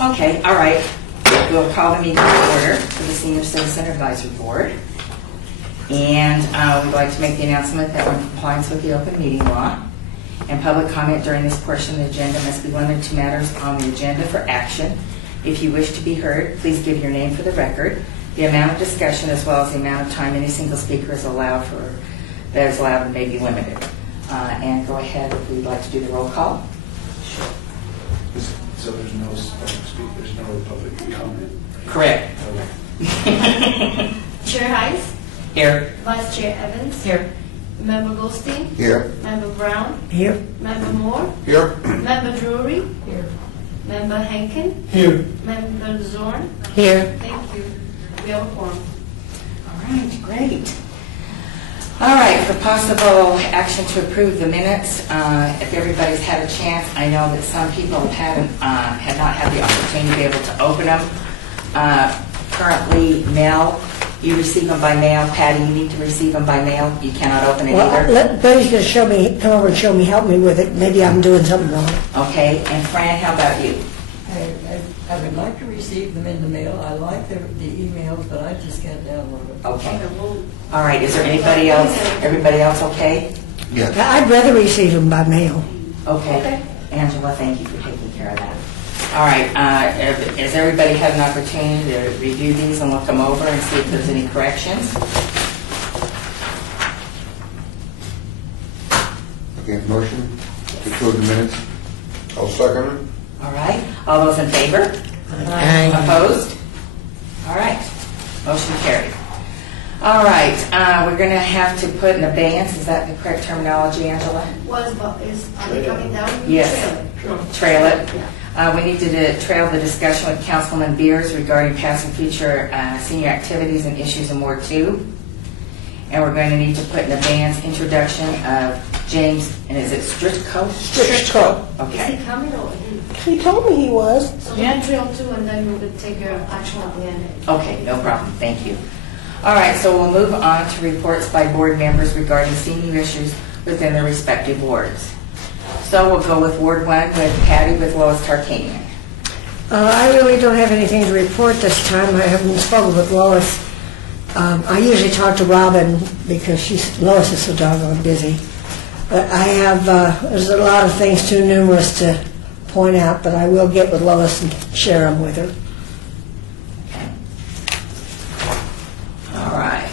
Okay, all right. We'll call the meeting to order for the Senior Citizen Advisory Board. And we'd like to make the announcement that we're in compliance with the open meeting law. And public comment during this portion of the agenda must be limited to matters on the agenda for action. If you wish to be heard, please give your name for the record. The amount of discussion as well as the amount of time any single speaker is allowed may be limited. And go ahead if we'd like to do the roll call. Sure. So there's no there's no public comment? Correct. Okay. Chair Heiss, Here. Vice Chair Evans, Here. Member Goldstein, Here. Member Brown, Here. Member Moore, Here. Member Drury, here. Member Henkin, Here. Member Zorn. Here. Thank you. We have a quorum. All right, great. All right, for possible action to approve the minutes, if everybody's had a chance, I know that some people had not had the opportunity to be able to open them. Currently, mail, you receive them by mail. Patty, you need to receive them by mail. You cannot open it Well, either. Betty's going to come over and show me, help me with it. Maybe I'm doing something wrong. Okay, and Fran, how about you? I would like to receive them in the mail. I like the emails, but I just can't download them. Okay. All right, is there anybody else? Everybody else okay? Yes. I'd rather receive them by mail. Okay. Angela, thank you for taking care of that. All right, has everybody had an opportunity to review these and look them over and see if there's any corrections? Okay, motion to approve the minutes. I'll second it. All right, all those in favor? Aye. Opposed? All right, motion carried. All right, we're going to have to put in abeyance, is that the correct terminology, Angela? Are you coming down? Yes. Trail it. Trail it. We need to trail the discussion with Councilman Beers regarding past and future senior activities and issues in Ward 2. And we're going to need to put in abeyance introduction of James, and is it Strichko? Strichko. Is Okay. he coming or he? He told me he was. So we can trail two and then we would take your action at the end. Okay, no problem. Thank you. All right, so we'll move on to reports by board members regarding senior issues within their respective wards. So we'll go with Ward 1 with Patty with Lois Tarkanian. I really don't have anything to report this time. I haven't spoken with Lois. I usually talk to Robin because Lois is so doggone busy. But I have, there's a lot of things too numerous to point out, but I will get with Lois and share them with her. Okay. All right.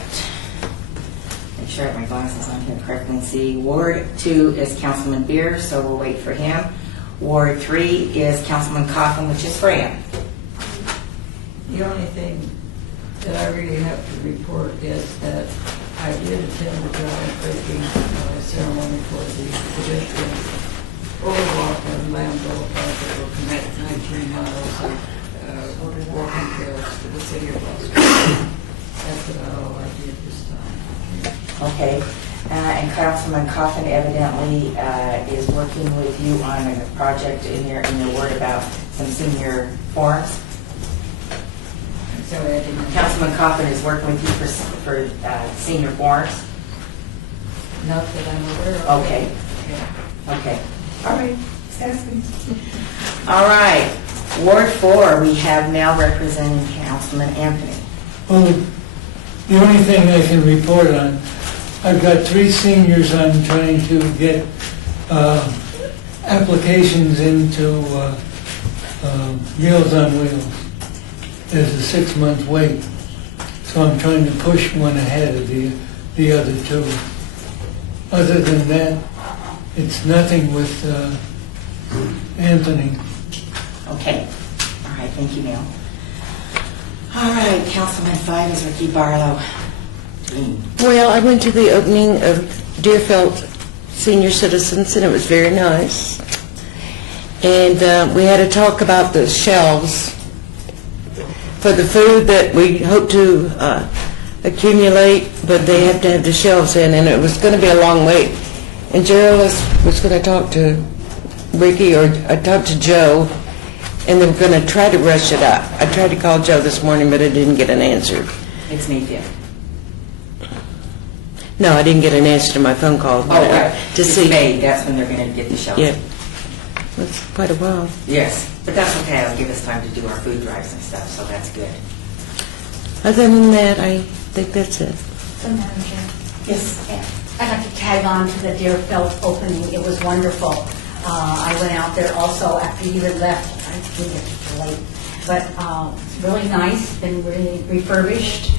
Make sure I have my glasses on here correctly and see. Ward 2 is Councilman Beers, so we'll wait for him. Ward 3 is Councilman Coffin, which is Fran. The only thing that I really have to report is that I did attend the groundbreaking ceremony for the pedestrian boardwalk on Lamb Boulevard that will connect 19 miles of walking trails to the city of Las Vegas. That's about all I did this time. Okay. And Councilman Coffin evidently is working with you on a project in your ward about some senior forums. So I didn't. Councilman Coffin is working with you for senior forums. Not that I'm aware of. Okay. Yeah. Okay. All right. All right. Ward 4, we have now representing Councilman Anthony. Well, the only thing I can report on, I've got 3 seniors I'm trying to get applications into Meals on Wheels. There's a 6-month wait, so I'm trying to push one ahead of the other 2. Other than that, it's nothing with Anthony. Okay. All right. Thank you, Neil. All right. Councilman 5 is Ricky Barlow. Well, I went to the opening of Deerfield Senior Citizens, and it was very nice. And we had a talk about the shelves for the food that we hope to accumulate, but they have to have the shelves in, and it was going to be a long wait. And Gerald was going to talk to Ricky, or I talked to Joe, and they were going to try to rush it up. I tried to call Joe this morning, but I didn't get an answer. It's me, Jim. No, I didn't get an answer to my phone call. Oh, right. To It's see. May. That's when they're going to get the shelves. Yeah. That's quite a while. Yes, but that's okay. It'll give us time to do our food drives and stuff, so that's good. Other than that, I think that's it. So, Madam Chair, Yes. I'd like to tag on to the Deerfield opening. It was wonderful. I went out there also after you had left. I didn't get too late. But it's really nice, been really refurbished,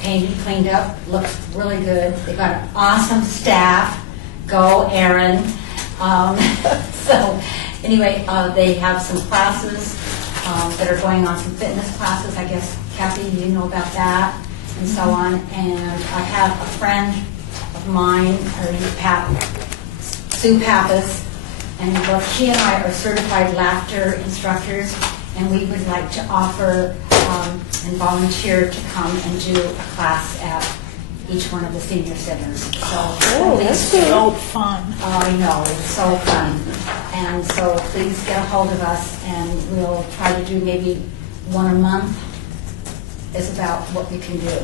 painted, cleaned up, looks really good. They've got an awesome staff. Go, Aaron. So anyway, they have some classes that are going on, some fitness classes. I guess, Kathy, you know about that, and so on. And I have a friend of mine, Sue Pappas, and both she and I are certified laughter instructors, and we would like to offer and volunteer to come and do a class at each one of the senior centers. So, that's so fun. Oh, I know, it's so fun. And so please get a hold of us, and we'll try to do maybe one a month is about what we can do,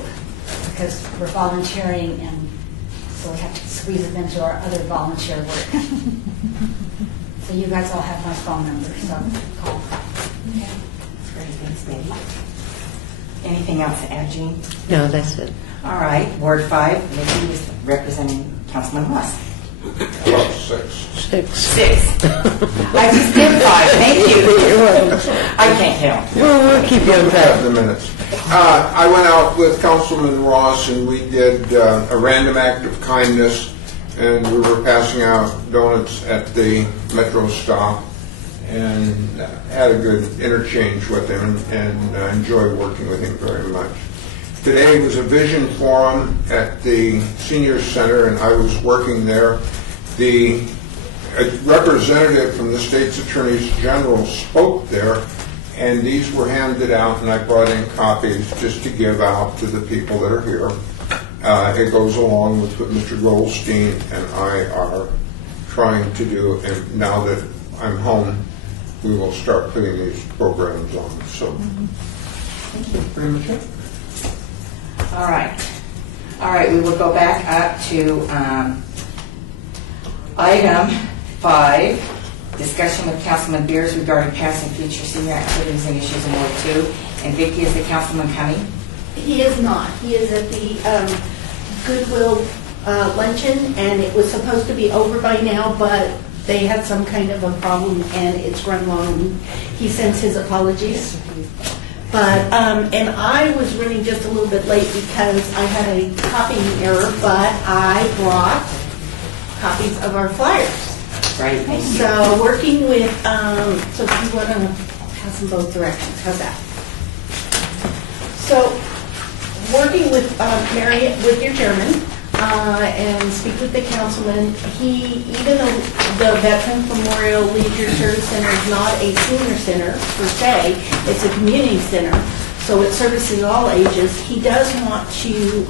because we're volunteering, and so we have to squeeze it into our other volunteer work. So you guys all have my phone number, so call. That's great. Thanks, baby. Anything else to add, Jean? No, that's it. All right, Ward 5, Nikki is representing Councilman West. About 6. 6. 6. I just did 5, thank you. You're welcome. I can't count. Well, we'll keep you on Have track. the minutes. I went out with Councilman Ross and we did a random act of kindness, and we were passing out donuts at the metro stop, and had a good interchange with him, and enjoyed working with him very much. Today was a vision forum at the senior center, and I was working there. The representative from the state's attorneys general spoke there, and these were handed out, and I brought in copies just to give out to the people that are here. It goes along with what Mr. Goldstein and I are trying to do, and now that I'm home, we will start putting these programs on. So, thank you very much. All right. All right, we will go back up to item 5, discussion with Councilman Beers regarding past and future senior activities and issues in Ward 2. And Vicki, is the councilman coming? He is not. He is at the Goodwill luncheon, and it was supposed to be over by now, but they had some kind of a problem, and it's run long. He sends his apologies. But, and I was running just a little bit late because I had a copying error, but I brought copies of our flyers. Right, thank you. So working with, so if you want to pass them both directions, how's that? So working with Marriott, with your chairman, and speak with the councilman, even though the Veterans Memorial Leisure Service Center is not a senior center per se, it's a community center, so it services all ages, he does want to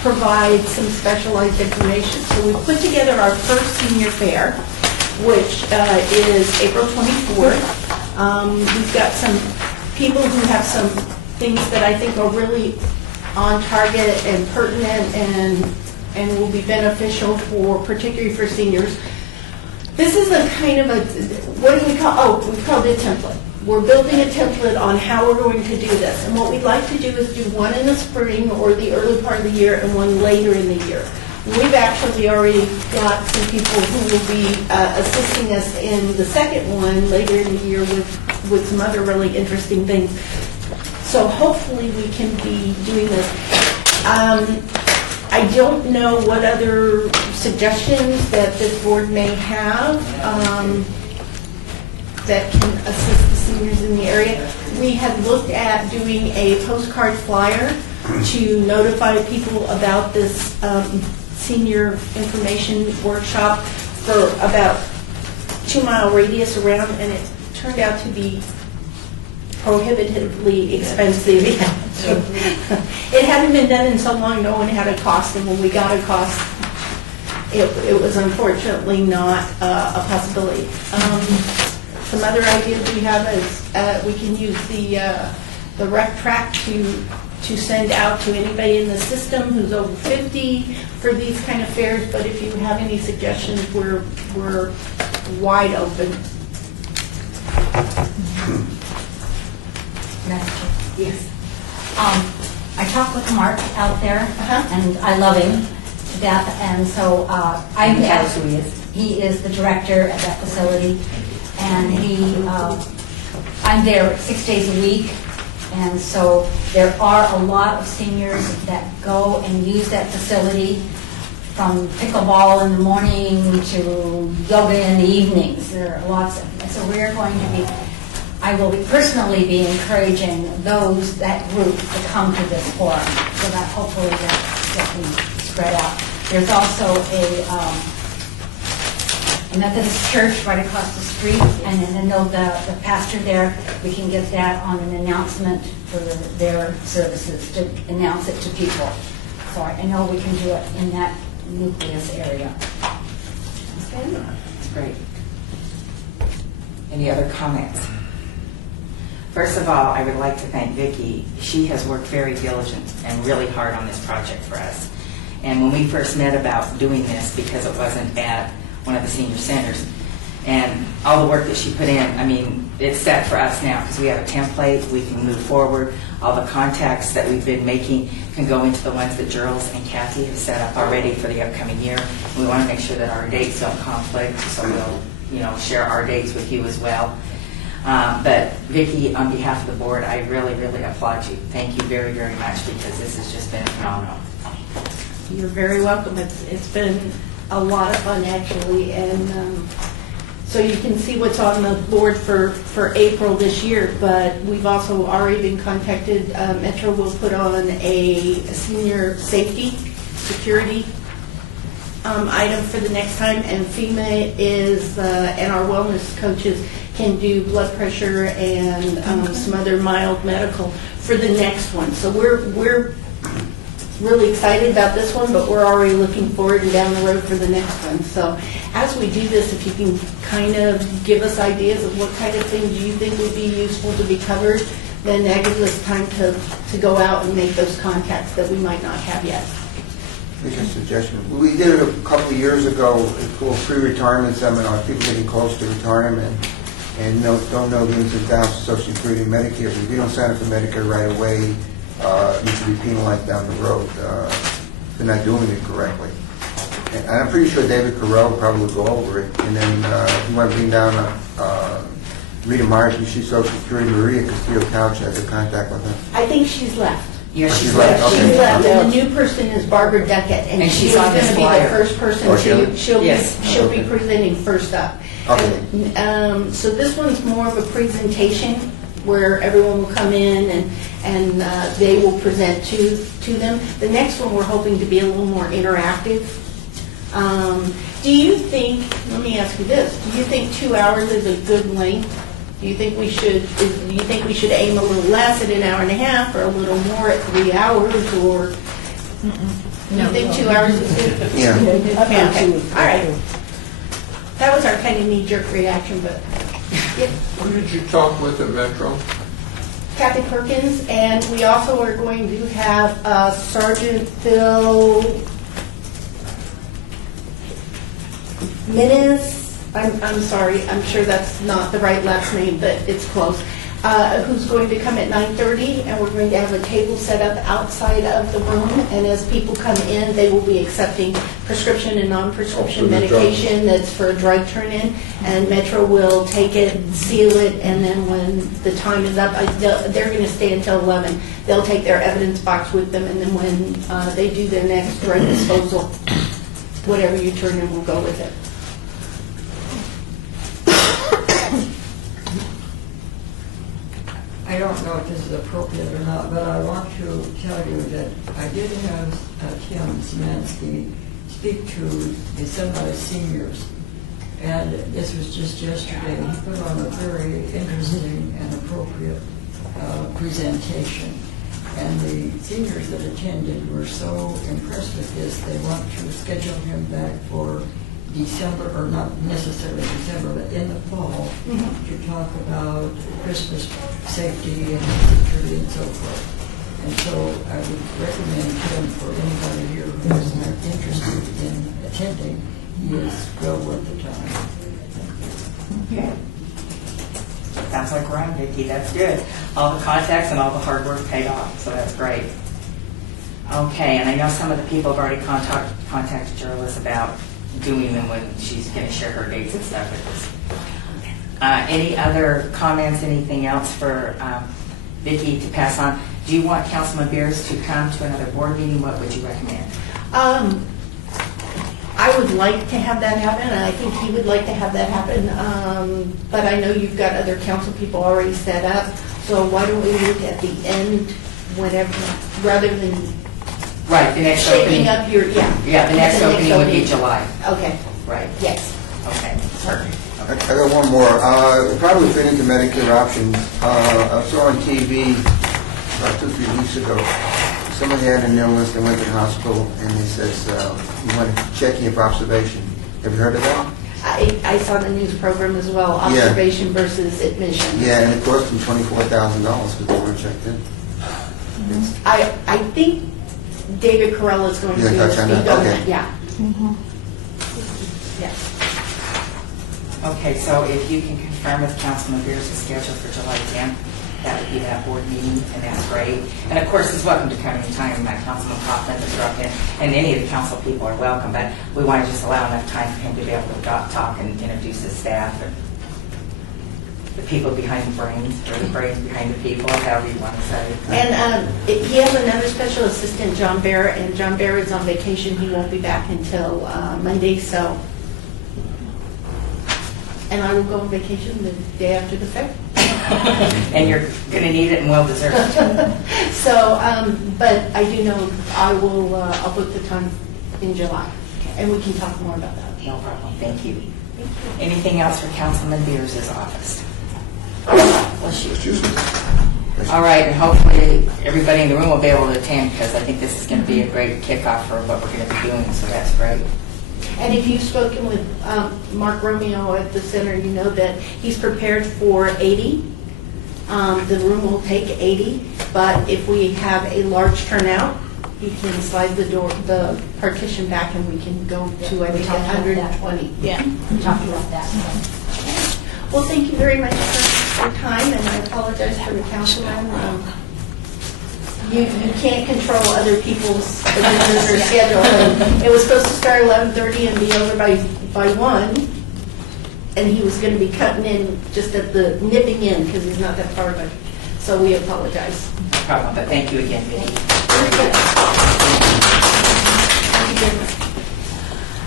provide some specialized information. So we put together our first senior fair, which is April 24th. We've got some people who have some things that I think are really on target and pertinent and will be beneficial particularly for seniors. This is a kind of a, what do we call, we've called it a template. We're building a template on how we're going to do this. And what we'd like to do is do one in the spring or the early part of the year and one later in the year. We've actually already got some people who will be assisting us in the second one later in the year with some other really interesting things. So hopefully we can be doing this. I don't know what other suggestions that this board may have that can assist the seniors in the area. We had looked at doing a postcard flyer to notify people about this senior information workshop for about 2-mile radius around, and it turned out to be prohibitively expensive. It hadn't been done in so long, no one had a cost, and when we got a cost, it was unfortunately not a possibility. Some other ideas we have is we can use the rec track to send out to anybody in the system who's over 50 for these kind of fairs, but if you have any suggestions, we're wide open. Yes. I talked with Mark out there, Uh-huh. and I love him to death, and so I'm Can you tell us who he is? He is the director at that facility, and I'm there 6 days a week, and so there are a lot of seniors that go and use that facility, from pickleball in the morning to yoga in the evenings. There are lots of, so we're going to be, I will personally be encouraging that group to come to this forum, so that hopefully that can spread out. There's also a Methodist church right across the street, and then I know the pastor there, we can get that on an announcement for their services, to announce it to people. So I know we can do it in that nucleus area. Okay? That's great. Any other comments? First of all, I would like to thank Vicki. She has worked very diligent and really hard on this project for us. And when we first met about doing this, because it wasn't at one of the senior centers, and all the work that she put in, I mean, it's set for us now because we have a template, we can move forward. All the contacts that we've been making can go into the ones that Gerald and Kathy have set up already for the upcoming year. We want to make sure that our dates don't conflict, so we'll, share our dates with you as well. But Vicki, on behalf of the board, I really, really applaud you. Thank you very, very much, because this has just been phenomenal. You're very welcome. It's been a lot of fun, actually, and so you can see what's on the board for April this year, but we've also already been contacted. Metro will put on a senior safety, security item for the next time, and FEMA is, and our wellness coaches can do blood pressure and some other mild medical for the next one. So we're really excited about this one, but we're already looking forward and down the road for the next one. So as we do this, if you can kind of give us ideas of what kind of things you think would be useful to be covered, then that gives us time to go out and make those contacts that we might not have yet. Here's a suggestion. We did it a couple of years ago for a pre-retirement seminar, people getting close to retirement and don't know the ins and outs of Social Security and Medicare. If you don't sign up for Medicare right away, you should be penalized down the road for not doing it correctly. And I'm pretty sure David Carell probably will go over it. And then you want to bring down Rita Myers, she's Social Security. Maria Castillo Couch has a contact with her. I think she's left. Yes, she's She's left. left. Okay. She's left, and the new person is Barbara Duckett, and And she's she's on going this to be the flyer. first person Oh, she she'll is? she'll be Okay. presenting first up. Okay. And, so this one's more of a presentation where everyone will come in and they will present to them. The next one, we're hoping to be a little more interactive. Do you think, let me ask you this, do you think 2 hours is a good length? Do you think we should aim a little less at an hour and a half, or a little more at 3 hours, or? Do you think 2 hours is good? Yeah. Okay, all right. That was our kind of knee-jerk reaction, but Who did you talk with at Metro? Kathy Perkins, and we also are going to have Sergeant Phil Minnis. I'm sorry, I'm sure that's not the right last name, but it's close. Who's going to come at 9:30, and we're going to have a table set up outside of the room, and as people come in, they will be accepting prescription and non-prescription Oh, for the drug. medication that's for a drug turn-in, and Metro will take it, seal it, and then when the time is up, they're going to stay until 11. They'll take their evidence box with them, and then when they do their next drug disposal, whatever you turn in will go with it. I don't know if this is appropriate or not, but I want to tell you that I did have Tim Szymanski speak to the semi-seniors, and this was just yesterday. He put on a very interesting and appropriate presentation, and the seniors that attended were so impressed with this, they want to schedule him back for December, or not necessarily December, but in the fall, to talk about Christmas safety and security and so forth. And so I would recommend him for anybody here who is interested in attending. He is well worth the time. Okay. Sounds like we're on, Vicki, that's good. All the contacts and all the hard work paid off, so that's great. Okay, and I know some of the people have already contacted Jerlis about doing them when she's going to share her dates and stuff with us. Any other comments, anything else for Vicki to pass on? Do you want Councilman Beers to come to another board meeting? What would you recommend? I would like to have that happen, and I think he would like to have that happen, but I know you've got other council people already set up, so why don't we look at the end, whenever, rather than Right, the next opening. shaking up your, yeah. Yeah, the next opening would be July. Okay, Right, yes. okay, perfect. I got one more. It probably fit into Medicare options. I saw on TV about 2-3 weeks ago, somebody had an illness, they went to the hospital, and it says, you want to check in for observation. Have you heard of that? I saw the news program as well, Yeah. observation versus admission. Yeah, and it cost them $24,000 because they weren't checked in. I think David Carell is going to Yeah, speak touch on on that. that, Okay. yeah. Yes. Okay, so if you can confirm with Councilman Beers the schedule for July 10th, that would be that board meeting, and that's great. And of course, he's welcome to come anytime, Councilman Kaufman to drop in, and any of the council people are welcome, but we want to just allow enough time for him to be able to talk and introduce his staff and the people behind the brains, or the brains behind the people, however you want to say. And he has another special assistant, John Bear, and John Bear is on vacation. He won't be back until Monday, so. And I will go on vacation the day after the fair. And you're going to need it and well deserved. So, but I do know I'll book the time in July, and we can talk more about that. No problem, thank you. Anything else for Councilman Beers' office? Bless you. Excuse me. All right, and hopefully everybody in the room will be able to attend, because I think this is going to be a great kickoff for what we're going to be doing, so that's great. And if you've spoken with Mark Romeo at the center, you know that he's prepared for 80. The room will take 80, but if we have a large turnout, he can slide the partition back, and we can go to, I think, 120. Yeah, we talked about that. Well, thank you very much for your time, and I apologize for the councilman. You can't control other people's agendas or schedule. And it was supposed to start 11:30 and be over by 1, and he was going to be cutting in just at the nipping in, because he's not that far away. So we apologize. No problem, but thank you again, Vicki. Very good. Thank you very much.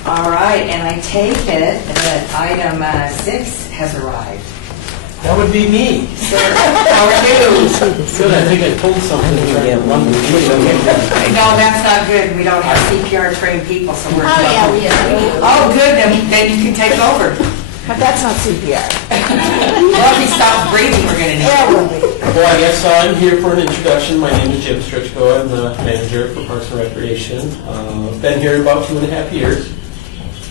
All right, and I take it that item 6 has arrived. That would be me. Sir, how are you? Good, I think I told something. No, that's not good. We don't have CPR trained people, so we're. Oh, yeah, we do. Oh, good, then you can take over. But that's not CPR. Well, if he stops breathing, we're going to need. Well, I guess I'm here for an introduction. My name is Jim Strichko. I'm the manager for Parks and Recreation. Been here about 2.5 years.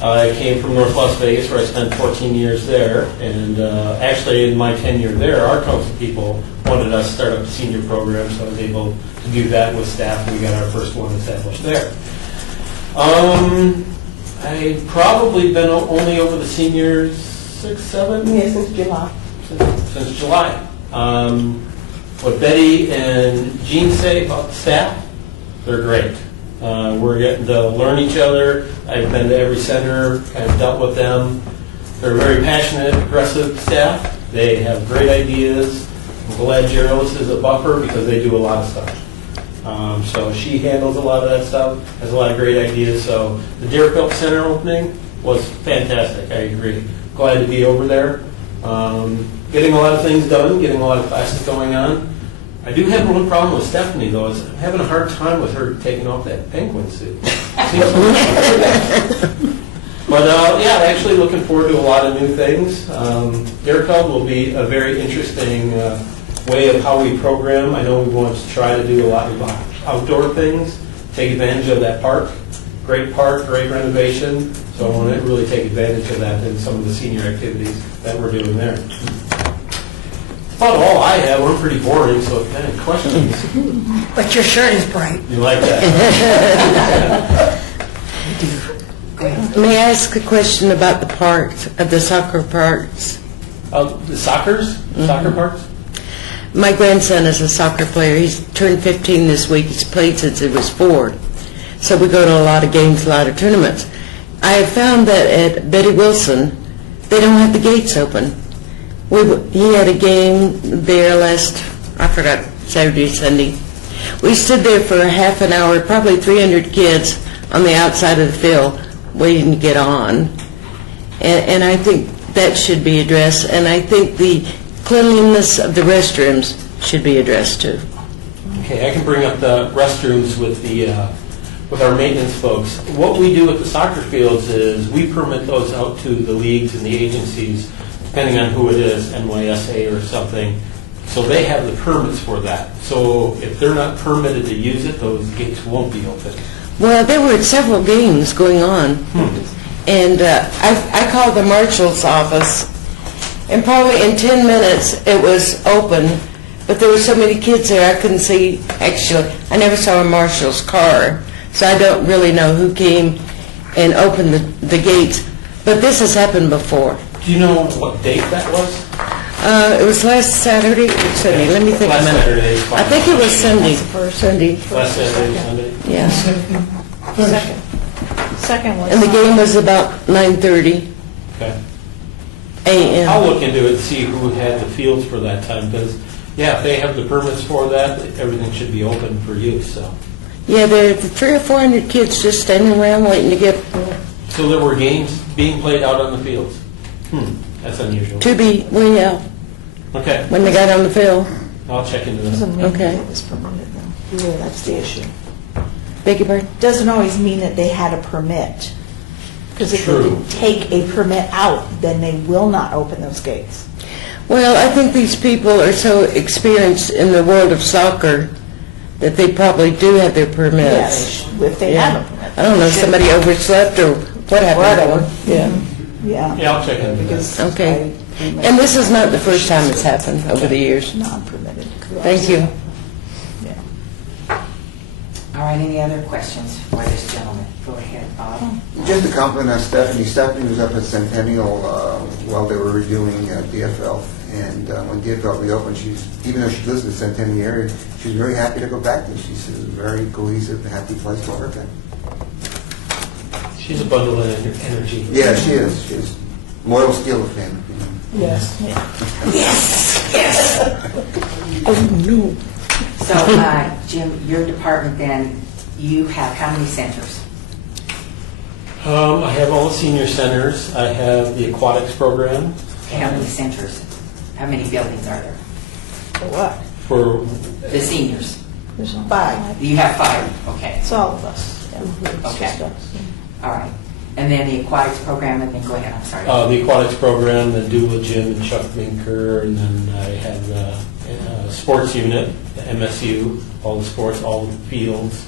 I came from North Las Vegas, where I spent 14 years there, and actually in my tenure there, our council people wanted us to start up a senior program, so I was able to do that with staff, and we got our first one established there. I've probably been only over the seniors 6, 7? Yeah, since July. Since July. What Betty and Jean say about the staff, they're great. We're getting to learn each other. I've been to every center, kind of dealt with them. They're very passionate, aggressive staff. They have great ideas. I'm glad Jerlis is a buffer, because they do a lot of stuff. So she handles a lot of that stuff, has a lot of great ideas. So the Deerfield Center opening was fantastic, I agree. Glad to be over there. Getting a lot of things done, getting a lot of classes going on. I do have one problem with Stephanie, though, is I'm having a hard time with her taking off that penguin suit. But yeah, actually looking forward to a lot of new things. Deerfield will be a very interesting way of how we program. I know we want to try to do a lot of outdoor things, take advantage of that park. Great park, great renovation, so I want to really take advantage of that in some of the senior activities that we're doing there. About all I have. I'm pretty boring, so if you have any questions. But your shirt is bright. You like that? May I ask a question about the parks, the soccer parks? The soccer parts? My grandson is a soccer player. He's turned 15 this week. He's played since he was 4. So we go to a lot of games, a lot of tournaments. I have found that at Betty Wilson, they don't have the gates open. He had a game there I forgot, Saturday, Sunday. We stood there for a half an hour, probably 300 kids on the outside of the field waiting to get on. And I think that should be addressed. And I think the cleanliness of the restrooms should be addressed too. Okay, I can bring up the restrooms with our maintenance folks. What we do at the soccer fields is we permit those out to the leagues and the agencies, depending on who it is, NYSA or something. So they have the permits for that. So if they're not permitted to use it, those gates won't be open. Well, there were several games going on. And I called the marshal's office, and probably in 10 minutes it was open, but there were so many kids there I couldn't see. Actually, I never saw a marshal's car, so I don't really know who came and opened the gates. But this has happened before. Do you know what date that was? It was last Saturday or Sunday. Let me think a Last minute. Saturday. I think it was Sunday. Sunday. Last Saturday, Sunday. Yeah. Second was. And the game was about 9:30 Okay. a.m. I'll look into it and see who had the fields for that time, because, yeah, if they have the permits for that, everything should be open for use, so. Yeah, there were 300 or 400 kids just standing around waiting to get So there were games being played out on the fields? That's unusual. to be, well, yeah, Okay, when they got on the field. I'll check into that. Doesn't mean Okay. that it was permitted though. Yeah, that's the issue. Beg your pardon? Doesn't always mean that they had a permit. Because if they True. didn't take a permit out, then they will not open those gates. Well, I think these people are so experienced in the world of soccer that they probably do have their Yeah, permits. if they Yeah. have a permit. I don't know, somebody overslept or what happened to them. Yeah. Yeah. Yeah, I'll check into that. Because Okay. I And this is not the first time it's happened over the years. non-permitted. Thank you. Yeah. All right, any other questions for this gentleman? Go ahead, Bob. Just to compliment on Stephanie. Stephanie was up at Centennial while they were redoing DFL. And when DFL reopened, even though she lives in the Centennial area, she was very happy to go back there. She said it was a very cohesive, happy place for her. She's a bundle of energy. Yeah, she is. She's loyal Steeler fan. Yes. Oh, no. So, Jim, your department then, you have how many centers? I have all the senior centers. I have the aquatics program How many centers? How many buildings are there? For what? for, The seniors? There's 5. You have 5, okay. It's all of us. Yeah. It's Okay. just us. All right. And then the aquatics program, and then go ahead, I'm sorry. the aquatics program, the Doula Jim and Chuck Minker, and then I have the sports unit, the MSU, all the sports, all the fields.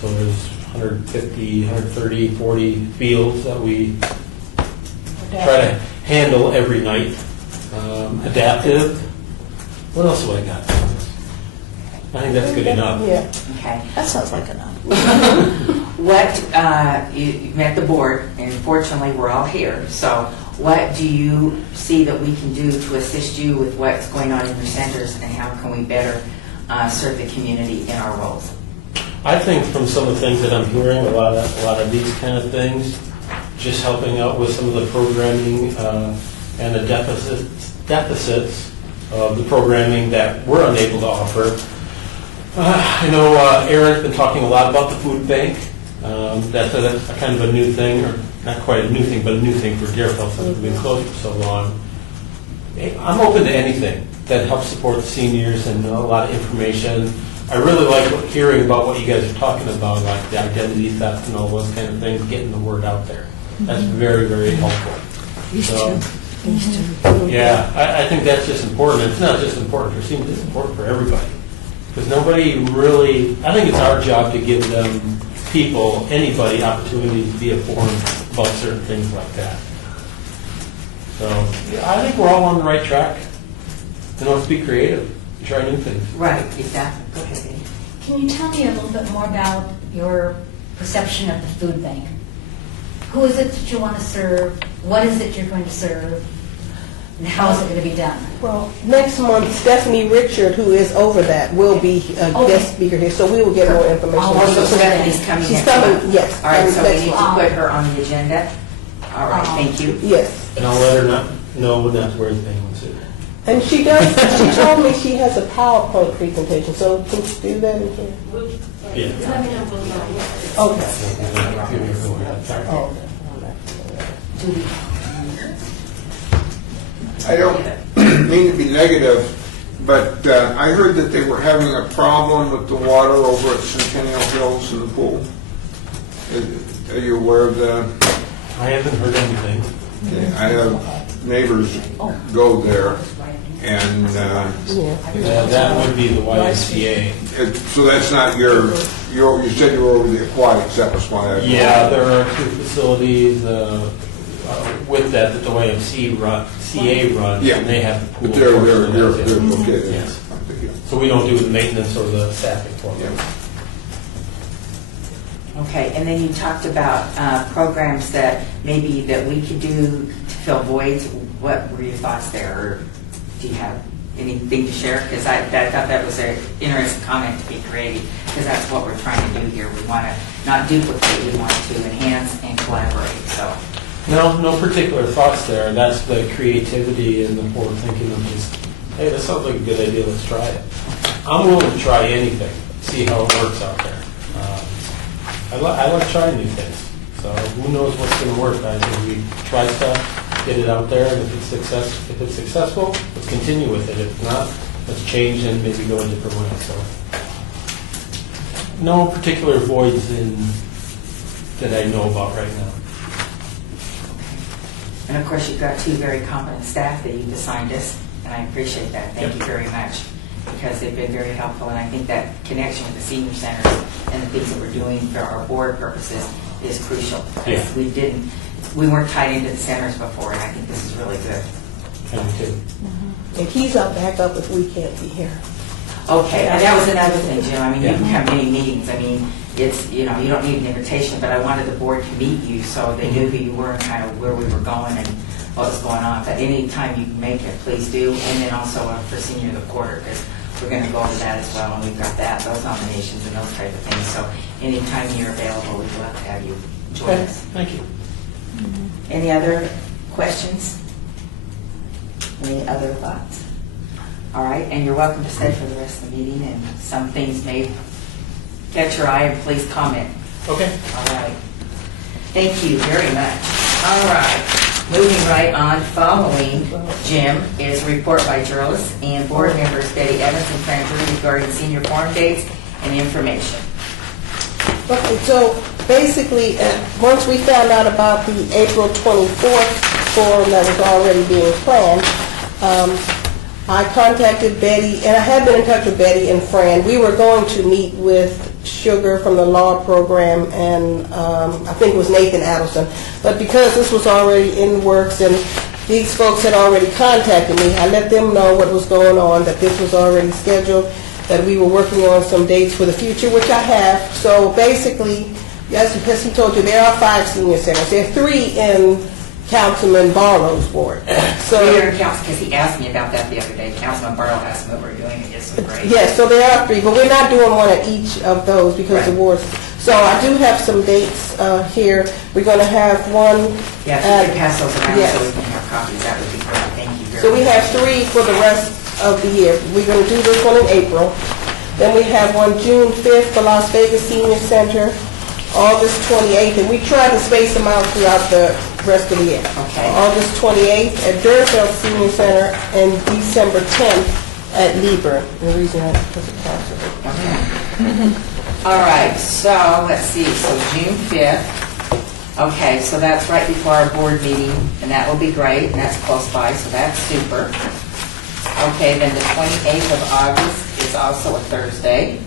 So there's 150, 130, 40 fields that we try to handle every night. Adaptive. What else have I got? I think that's good enough. Yeah, Okay. that sounds like enough. What, you met the board, and fortunately, we're all here, so what do you see that we can do to assist you with what's going on in your centers, and how can we better serve the community in our roles? I think from some of the things that I'm hearing, a lot of these kind of things, just helping out with some of the programming and the deficits of the programming that we're unable to offer. I know Aaron's been talking a lot about the food bank. That's a kind of a new thing, or not quite a new thing, but a new thing for Deerfield since we've been closed for so long. I'm open to anything that helps support the seniors and a lot of information. I really like hearing about what you guys are talking about, like the identity theft and all those kind of things, getting the word out there. That's very, very helpful. So, yeah, I think that's just important. It's not just important for seniors, it's important for everybody. Because nobody really, I think it's our job to give them, people, anybody, opportunity to be informed about certain things like that. So, yeah, I think we're all on the right track. And let's be creative, and try new things. Right, exactly. Go ahead, Dave. Can you tell me a little bit more about your perception of the food bank? Who is it that you want to serve? What is it you're going to serve? How is it going to be done? Well, next month, Stephanie Richard, who is over that, will be a guest speaker here, so we will get more information. Oh, so Stephanie's coming She's next coming, month. yes. All right, so we next need to month. put her on the agenda. All right, thank you. Yes. And I'll let her know not to wear the penguin suit. And she does, she told me she has a PowerPoint presentation, so can she do that in here? Yeah. Let me know when you're ready. Okay. Oh, I don't mean to be negative, but I heard that they were having a problem with the water over at Centennial Hills in the pool. Are you aware of that? I haven't heard anything. Okay, I have neighbors go there, and That would be the YMCA. so that's not you said you were over the aquatics, that was why I... Yeah, there are two facilities with that the YMCA runs, Yeah. and they have the pool. But they're portion of that, okay. Yes. So we don't do the maintenance or the staffing for them. Okay, and then you talked about programs that maybe that we could do to fill voids. What were your thoughts there? Or do you have anything to share? Because I thought that was an interesting comment to be creative, because that's what we're trying to do here. We want to not duplicate, we want to enhance and collaborate, so. No particular thoughts there. That's the creativity and the forward thinking of just, hey, that sounds like a good idea, let's try it. I'm willing to try anything, see how it works out there. I like trying new things, so who knows what's going to work. I think we try stuff, get it out there, and if it's successful, let's continue with it. If not, let's change and maybe go a different way. So no particular voids that I know about right now. And of course, you've got two very competent staff that you've assigned us, and I appreciate that. Thank you very much, because they've been very helpful, and I think that connection with the senior centers and the things that we're doing for our board purposes is crucial. Yeah. We weren't tied into the centers before, and I think this is really good. I do too. And he's our backup if we can't be here. Okay, and that was another thing, Jim. I mean, you Yeah. can have many meetings. I mean, it's, you don't need an invitation, but I wanted the board to meet you so they knew who you were and kind of where we were going and what was going on. But any time you can make it, please do. And then also for Senior of the Quarter, because we're going to go over that as well, and we've got those nominations and those type of things. So anytime you're available, we'd love to have you join us. Thank you. Any other questions? Any other thoughts? All right, and you're welcome to stay for the rest of the meeting, and some things may catch your eye, and please comment. Okay. All right. Thank you very much. All right, moving right on, following Jim is a report by journalists and board members Betty Evans and Fran Drew regarding senior forum dates and information. Okay, so basically, once we found out about the April 24th forum that was already being planned, I contacted Betty, and I had been in touch with Betty and Fran. We were going to meet with Sugar from the law program, and I think it was Nathan Adelson. But because this was already in the works, and these folks had already contacted me, I let them know what was going on, that this was already scheduled, that we were working on some dates for the future, which I have. So basically, as he told you, there are 5 senior centers. There are 3 in Councilman Barlow's ward. So you're in council, because he asked me about that the other day. Councilman Barlow asked me what we're doing, and it's so great. Yes, so there are 3, but we're not doing one at each of those because the wards. So I do have some dates here. We're going to have one. Yeah, if you could pass those around Yes. so we can have copies, that would be great. Thank you very much. So we have 3 for the rest of the year. We're going to do this one in April. Then we have one June 5th for Las Vegas Senior Center, August 28th, and we try to space them out throughout the rest of the year. Okay. August 28th at Durfeld Senior Center, and December 10th at Lieber. The reason I because of possible. Okay. All right, so let's see, so June 5th. Okay, so that's right before our board meeting, and that will be great, and that's close by, so that's super. Okay, then the 28th of August is also a Thursday.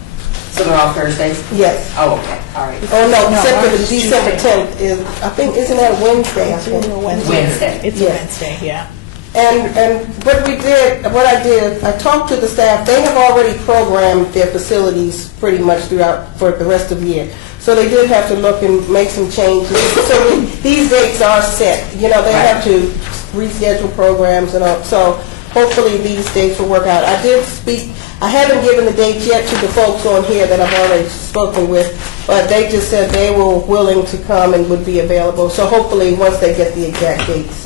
So they're all Thursdays? Yes. Oh, okay, all right. Oh, no, except for the August is December Tuesday. 10th is, I think, isn't that a Wednesday? I think. Wednesday. It's a Wednesday, yeah. And what I did, I talked to the staff. They have already programmed their facilities pretty much throughout for the rest of the year. So they did have to look and make some changes. So these dates are set. You know, they have to reschedule programs and all. So hopefully these dates will work out. I haven't given the dates yet to the folks on here that I've already spoken with, but they just said they were willing to come and would be available. So hopefully, once they get the exact dates,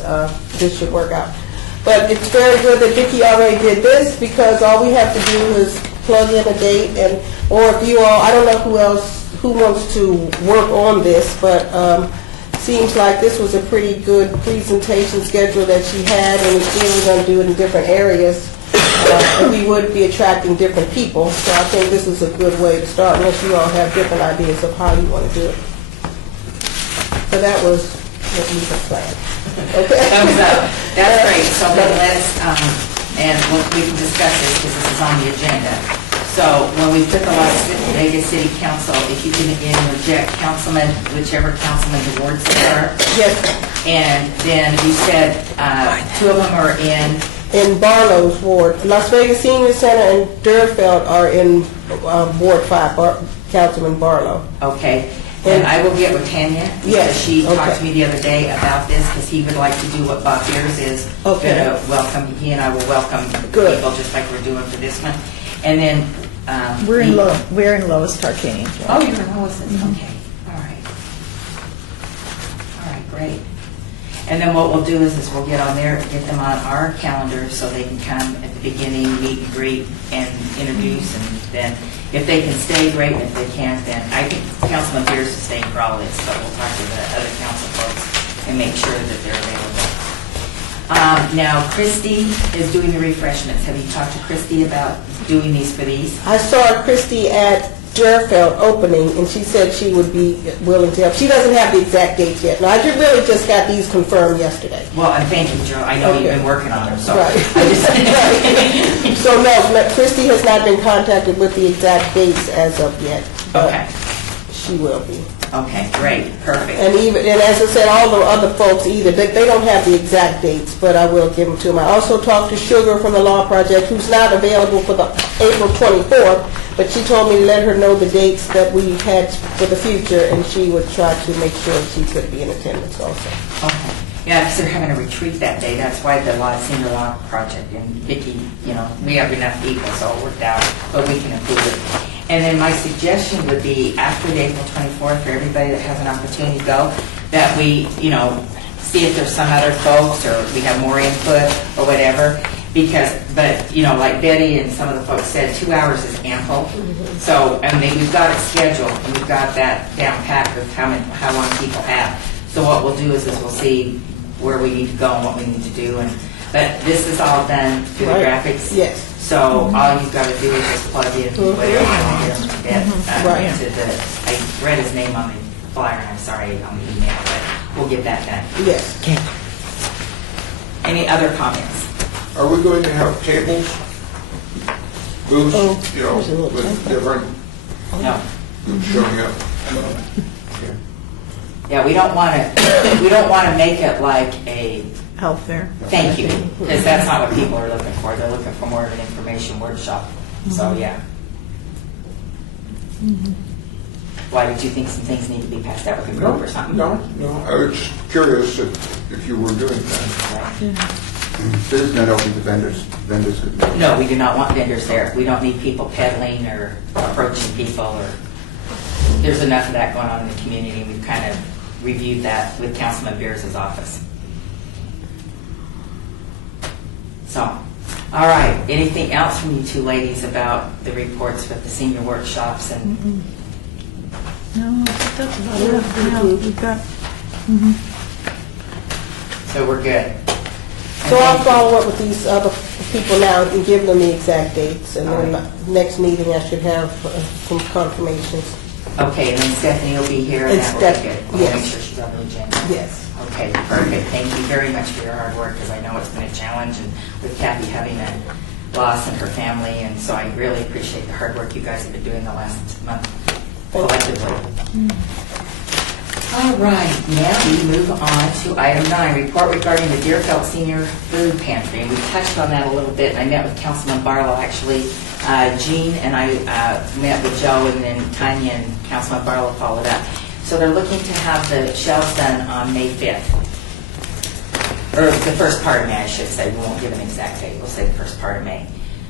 this should work out. But it's very good that Vicki already did this, because all we have to do is plug in a date, or if you all, I don't know who wants to work on this, but seems like this was a pretty good presentation schedule that she had, and we feel we're going to do it in different areas. And we would be attracting different people, so I think this is a good way to start, unless you all have different ideas of how you want to do it. So that was what we had planned. Okay. Thumbs up. That's great. So then and we can discuss this because this is on the agenda. So when we put the Las Vegas City Council, if you can again reject councilman, whichever councilman the wards are. Yes. And then you said 2 of them are in Barlow's ward. Las Vegas Senior Center and Deerfield are in Ward 5, Councilman Barlow. Okay. And I will get with Tanya. Yes. She talked Okay. to me the other day about this because he would like to do what Bob Ayers is. Okay. Gonna welcome, he and I will welcome Good. people just like we're doing for this one. And then. We're in Lois Tarkanian. Oh, you're in Lois. Okay. All right. All right, great. And then what we'll do is we'll get on there, get them on our calendar so they can come at the beginning, meet and greet, and introduce. And then if they can stay, great. And if they can't, then I think Councilman Pierce is staying for all this, but we'll talk to the other council folks and make sure that they're available. Now, Christy is doing the refreshments. Have you talked to Christy about doing these for these? I saw Christy at Deerfield opening, and she said she would be willing to help. She doesn't have the exact dates yet. No, I really just got these confirmed yesterday. Well, and thank you, Joe. I know you've been working on them, so. Right. I just. So no, Christy has not been contacted with the exact dates as of yet. But Okay. she will be. Okay, great, perfect. And as I said, all the other folks either, they don't have the exact dates, but I will give them to them. I also talked to Sugar from the Law Project, who's not available for the April 24th, but she told me to let her know the dates that we had for the future, and she would try to make sure she could be in attendance also. Okay. Yeah, because they're having a retreat that day. That's why the Senior Law Project and Vicki, we have enough people, so it worked out, but we can improve it. And then my suggestion would be after the April 24th, for everybody that has an opportunity to go, that we, see if there's some other folks or we have more input or whatever. But like Betty and some of the folks said, 2 hours is ample. So, we've got it scheduled and we've got that down pat with how long people have. So what we'll do is we'll see where we need to go and what we need to do. But this is all done through the graphics. Yes. So all you've got to do is just plug in whatever you want to get Right. into I read his name on the flyer, and I'm sorry on the email, but we'll get that done. Yes. Okay. Any other comments? Are we going to have tables, booths, Oh, with different No. showing up? Yeah, we don't want to make it like a Health fair. thank you, because that's not what people are looking for. They're looking for more of an information workshop. So, yeah. Why did you think some things need to be passed out with a group or something? No, I was just curious if you were doing that. This is not open to vendors. Vendors could. No, we do not want vendors there. We don't need people peddling or approaching people, or there's enough of that going on in the community. We've kind of reviewed that with Councilman Beers' office. So, all right. Anything else from you two ladies about the reports with the senior workshops and? No, that's about it. Yeah, we've got. So we're good. So I'll follow up with these other people now and give them the exact dates, and then next meeting I should have some confirmations. Okay, and then Stephanie will be here, and And that will be Steph- good. We'll yes. make sure she's on the agenda. Yes. Okay, perfect. Thank you very much for your hard work, because I know it's been a challenge, and with Kathy having a loss in her family, and so I really appreciate the hard work you guys have been doing the last month collectively. All right, now we move on to item 9, report regarding the Deerfield Senior Food Pantry. And we touched on that a little bit. I met with Councilman Barlow, actually. Jean and I met with Joe, and then Tanya and Councilman Barlow followed up. So they're looking to have the shelves done on May 5th. or the first part of May, I should say. We won't give an exact date. We'll say the first part of May.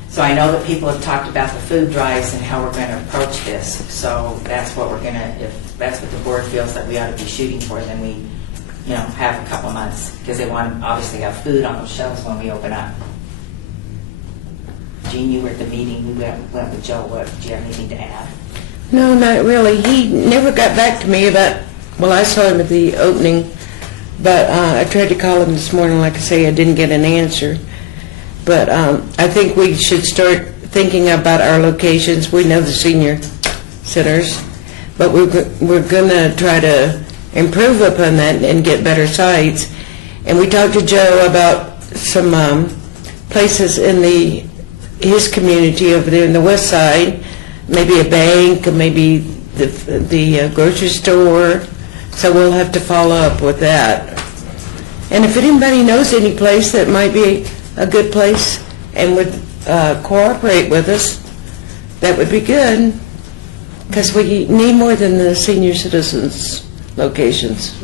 So I know that people have talked about the food drives and how we're going to approach this. So that's what we're going to, if that's what the board feels that we ought to be shooting for, then we, have a couple of months, because they want to obviously have food on those shelves when we open up. Jean, you were at the meeting. We went with Joe. Do you have anything to add? No, not really. He never got back to me about, well, I saw him at the opening, but I tried to call him this morning. Like I say, I didn't get an answer. But I think we should start thinking about our locations. We know the senior centers, but we're going to try to improve upon that and get better sites. And we talked to Joe about some places in his community over there in the west side, maybe a bank, maybe the grocery store. So we'll have to follow up with that. And if anybody knows any place that might be a good place and would cooperate with us, that would be good, because we need more than the senior citizens locations.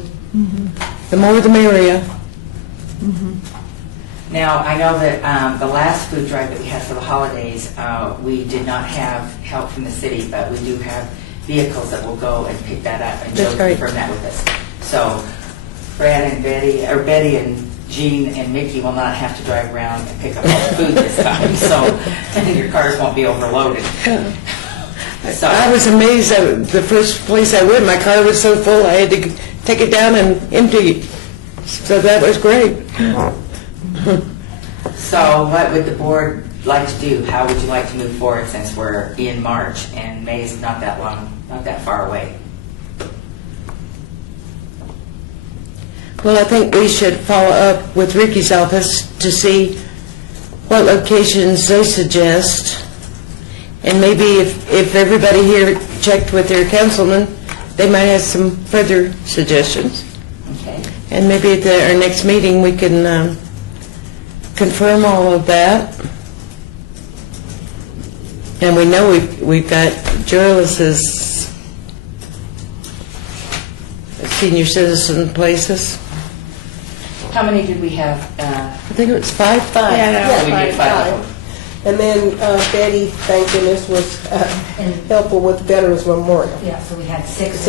The more the merrier. Now, I know that the last food drive that we had for the holidays, we did not have help from the city, but we do have vehicles that will go and pick that up, and Joe confirmed that with us. So Brad and Betty and Jean and Mickey will not have to drive around and pick up all the food this time, so your cars won't be overloaded. So I was amazed at the first place I went. My car was so full I had to take it down and empty it. So that was great. So what would the board like to do? How would you like to move forward, since we're in March and May is not that far away? Well, I think we should follow up with Ricky's office to see what locations they suggest. And maybe if everybody here checked with their councilman, they might have some further suggestions. Okay. And maybe at our next meeting we can confirm all of that. And we know we've got Jurlis's senior citizen places. How many did we have? I think it was five. Yeah, we did five. And then Betty, thank goodness, was helpful with Veterans Memorial. Yeah, so we had six.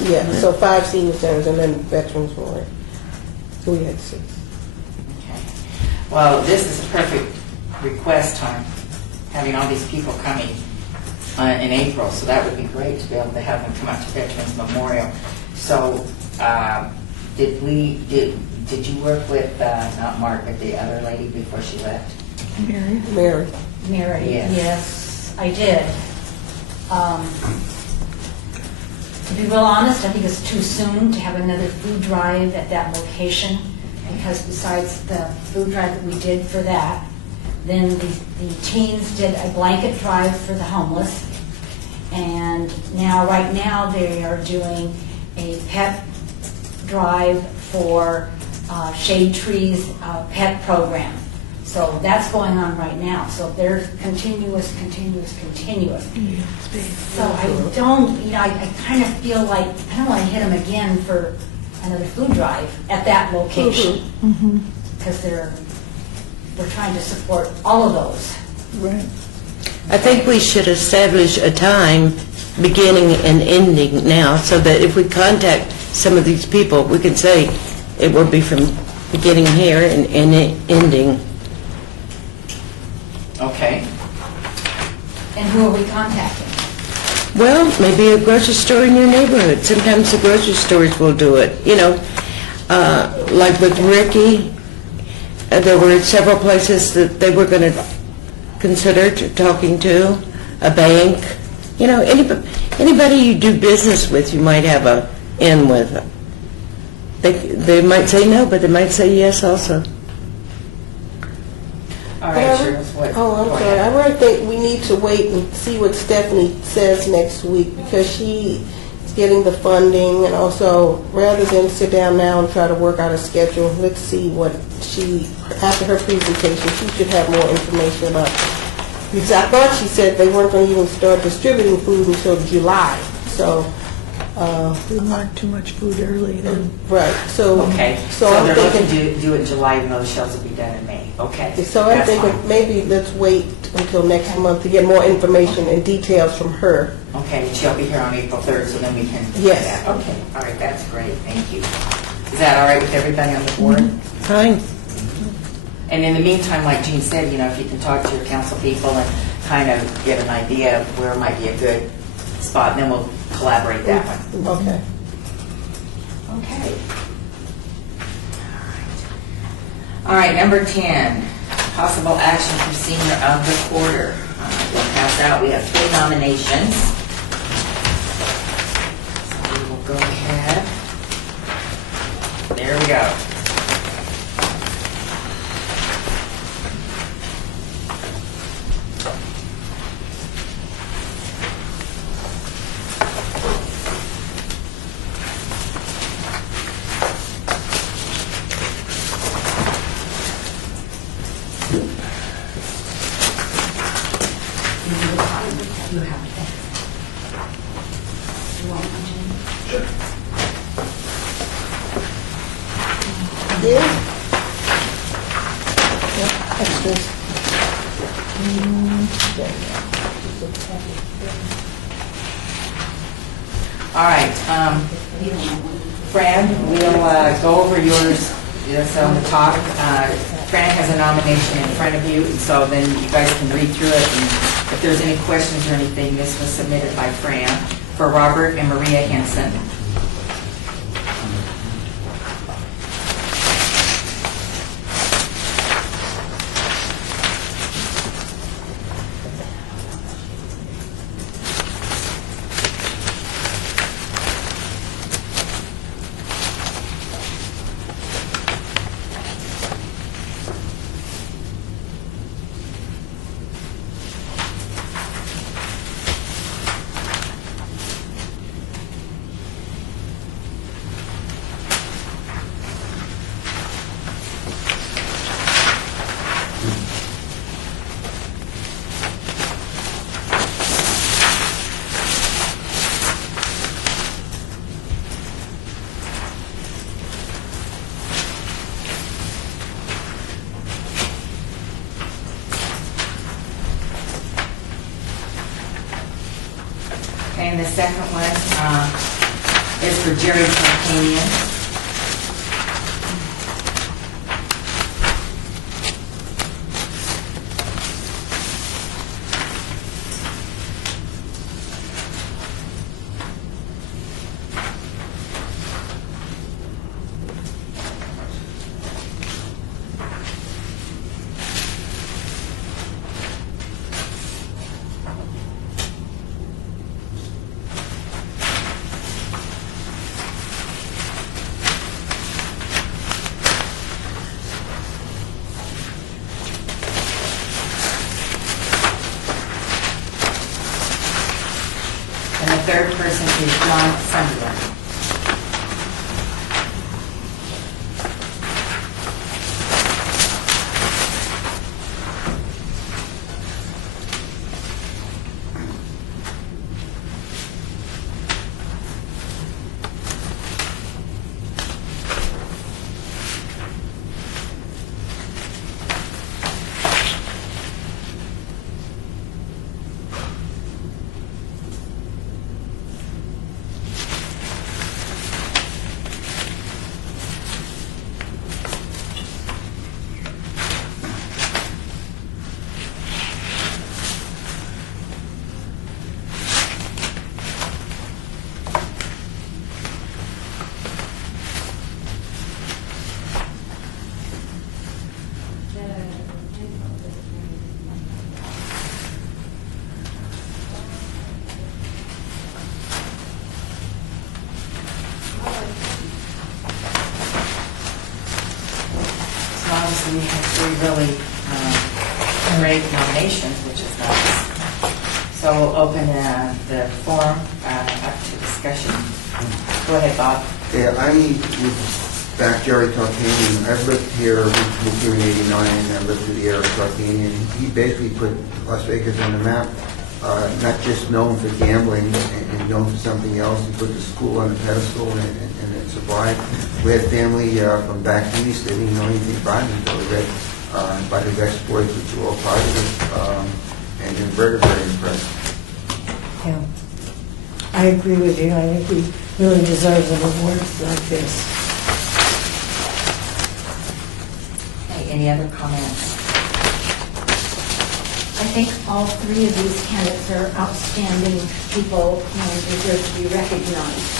Yeah, so 5 senior centers and then Veterans Memorial. So we had 6. Okay. Well, this is a perfect request time, having all these people coming in April, so that would be great to be able to have them come out to Veterans Memorial. So did you work with, not Mark, but the other lady before she left? Mary. Yes. Yes, I did. To be real honest, I think it's too soon to have another food drive at that location, because besides the food drive that we did for that, then the teens did a blanket drive for the homeless, and right now they are doing a pet drive for Shade Trees pet program. So that's going on right now. So there's continuous. So I don't, I kind of feel like I don't want to hit them again for another food drive at that location, because we're trying to support all of those. Right. I think we should establish a time, beginning and ending now, so that if we contact some of these people, we can say it will be from beginning here and ending. Okay. And who are we contacting? Well, maybe a grocery store in your neighborhood. Sometimes the grocery stores will do it. Like with Ricky, there were several places that they were going to consider talking to, a bank. Anybody you do business with, you might have a in with. They might say no, but they might say yes also. All right, sure. I'm sorry. I really think we need to wait and see what Stephanie says next week, because she is getting the funding, and also rather than sit down now and try to work out a schedule, let's see what after her presentation, she should have more information about. Because I thought she said they weren't going to even start distributing food until July. So Didn't want too much food early then. Right, so. Okay, So so I'm they're looking thinking, to do it in July, even though the shells will be done in May. Okay. so I'm that's thinking fine. maybe let's wait until next month to get more information and details from her. Okay, and she'll be here on April 3rd, so then we can do Yes. that. Okay, all right, that's great, thank you. Is that all right with everybody on the board? Fine. And in the meantime, like Jean said, you know, if you can talk to your council people and kind of get an idea of where might be a good spot, then we'll collaborate that one. Okay. Okay. All right, number 10, possible action for senior of the quarter. We'll pass out, we have 3 nominations. So we will go ahead. There we go. You have that. You want one, Jean? Yeah. Yeah, extras. All right, Fran, we'll go over yours. That's on the top. Fran has a nomination in front of you, and so then you guys can read through it, and if there's any questions or anything, this was submitted by Fran for Robert and Maria Henson. And the second one is for Jerry Tarkanian. And the third person is John Sunderland. So obviously we have 3 really great nominations, which is nice. So we'll open the forum up to discussion. Go ahead, Bob. Yeah, I'm back Jerry Tarkanian. I've lived here, we moved here in '89, and I lived in the area of Tarkanian. He basically put Las Vegas on the map. not just known for gambling and known for something else. He put the school on a pedestal and it survived. We had family from back east that didn't know anything about him until they read about his exploits, which were all positive, and they're very, very impressed. Yeah. I agree with you. I think he really deserves an award like this. Okay, any other comments? I think all three of these candidates are outstanding people and deserve to be recognized.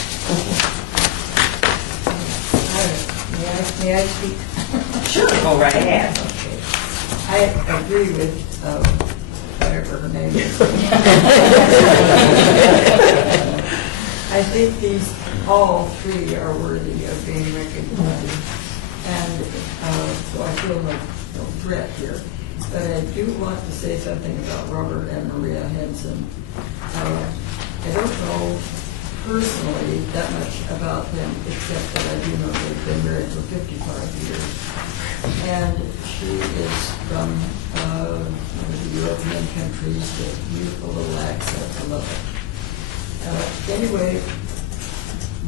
May I speak? Sure, go right ahead. Okay. I agree with whatever her name is. I think these, all three are worthy of being recognized. And so I feel no threat here. But I do want to say something about Robert and Maria Henson. I don't know personally that much about them, except that I do know they've been married for 55 years. And she is from one of the European countries with beautiful little accents. I love it. Anyway,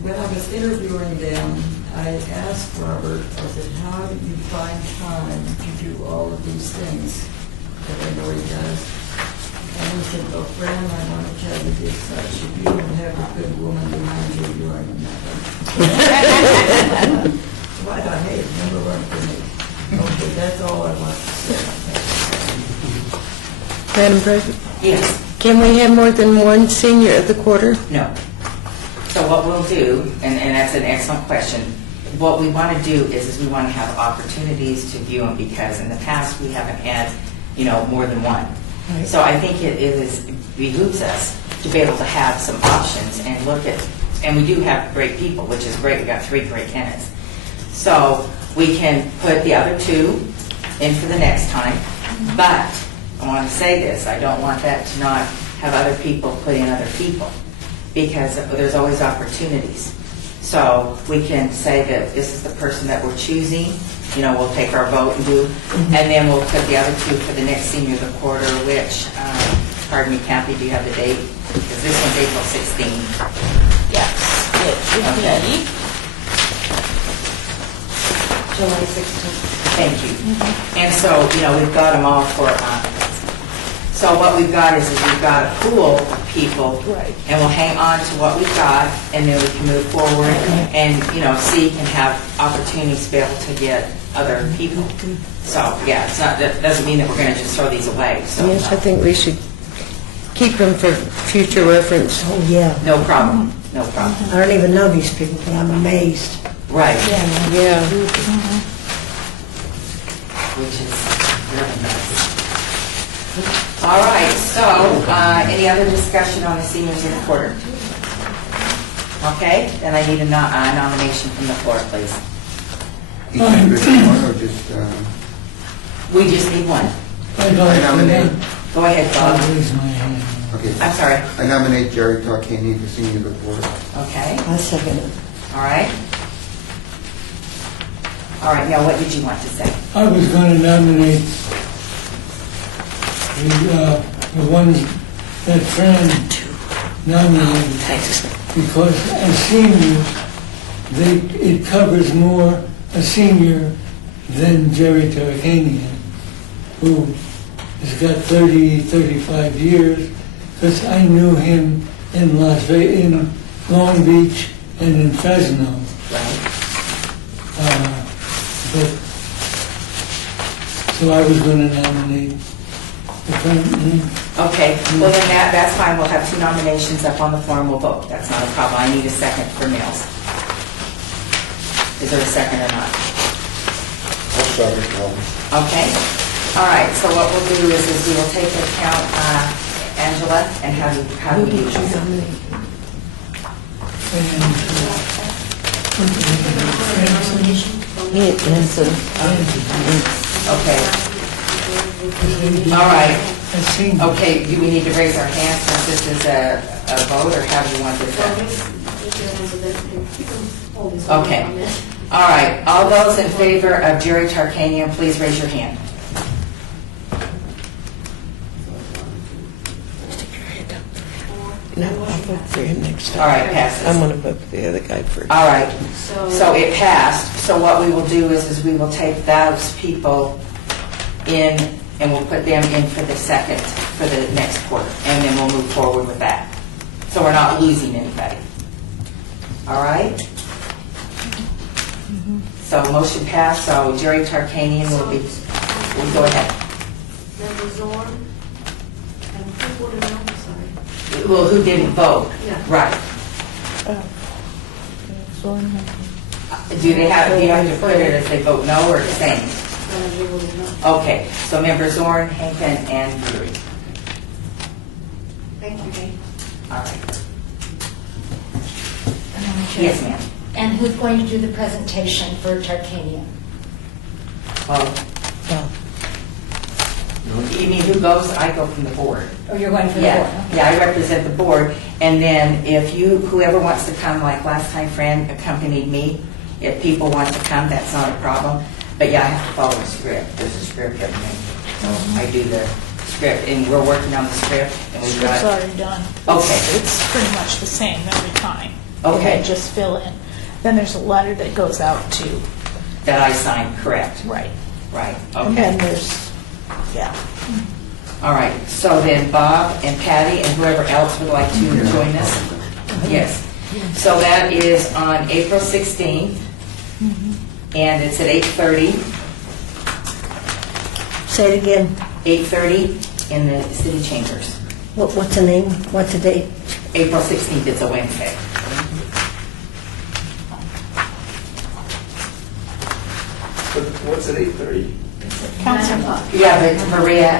when I was interviewing them, I asked Robert, I said, how do you find time to do all of these things that I know he does? And he said, well, Fran, I want to tell you this much. If you don't have a good woman behind you, you are nothing. So I thought, hey, number one for me. Okay, that's all I want to say. Madam President, Yes. can we have more than one senior of the quarter? No. So what we'll do, and that's an excellent question, what we want to do is we want to have opportunities to view them, because in the past we haven't had, more than one. Right. So I think it behooves us to be able to have some options and look at, and we do have great people, which is great. We got 3 great candidates. So we can put the other 2 in for the next time, but I want to say this, I don't want that to not have other people put in other people, because there's always opportunities. So we can say that this is the person that we're choosing, we'll take our vote and do, and then we'll put the other 2 for the next senior of the quarter, which, pardon me, Kathy, do you have the date? Because this one's April 16th. Yes, it should Okay. be. July 16th. Thank you. And so, we've got them all for, so what we've got is we've got a pool of people, Right. and we'll hang on to what we've got, and then we can move forward and, seek and have opportunities to be able to get other people. So, yeah, that doesn't mean that we're going to just throw these away, so. Yes, I think we should keep them for future reference. Oh, yeah. No problem, no problem. I don't even know these people, but I'm amazed. Right. Yeah. Which is really nice. All right, so, any other discussion on the seniors in the quarter? Okay, then I need a nomination from the floor, please. Each individual one or just, We just need one. I'd I like nominate, Go ahead, to Bob. raise my hand. okay, I'm sorry. I nominate Jerry Tarkanian for senior of the board. Okay, I second it. all right. All right, now what did you want to say? I was going to nominate the ones that Fran nominated, because as seniors, it covers more a senior than Jerry Tarkanian, who has got 35 years, because I knew him in in Long Beach and in Fresno. Right. So I was going to nominate the current one. Okay, well then that's fine. We'll have 2 nominations up on the floor and we'll vote. That's not a problem. I need a second for Mills. Is there a second or not? I'll second that. Okay. All right, so what we'll do is we will take into account Angela and have you do this. Okay. All right. Okay, do we need to raise our hands since this is a vote, or how do you want this done? Okay. All right, all those in favor of Jerry Tarkanian, please raise your hand. No, I'll vote for him next time. All right, passes. I'm going to vote for the other guy first. All right, So, so it passed. So what we will do is we will take those people in and we'll put them in for the second, for the next quarter. And then we'll move forward with that. So we're not losing anybody. All right? So motion passed, so Jerry Tarkanian will go ahead. Member Zorn, and who voted no, sorry. Well, who didn't vote? Yeah. Right. Do you have to put it if they vote no or abstain? They voted no. Okay, so member Zorn, Hankin, and Drury. Thank you, Dave. All right. Yes, ma'am. And who's going to do the presentation for Tarkanian? Well, you mean who goes? I go from the board. Oh, you're going for the board? Yeah, yeah, I represent the board. And then if whoever wants to come, like last time Fran accompanied me, if people want to come, that's not a problem. But yeah, I have to follow the script. There's a script everything. So I do the script, and we're working on the script. And we've Script's got, already done. Okay. It's pretty much the same every time. Okay. And then just fill in. Then there's a letter that goes out to, that I signed, correct? right. Right, And then okay. there's, yeah. All right, so then Bob and Patty and whoever else would like to join us? Yes. So that is on April 16th, and it's at 8:30. Say it again. 8:30 in the city chambers. What's the name? What's the date? April 16th, it's a Wednesday. But what's at 8:30? Council. Yeah, but Maria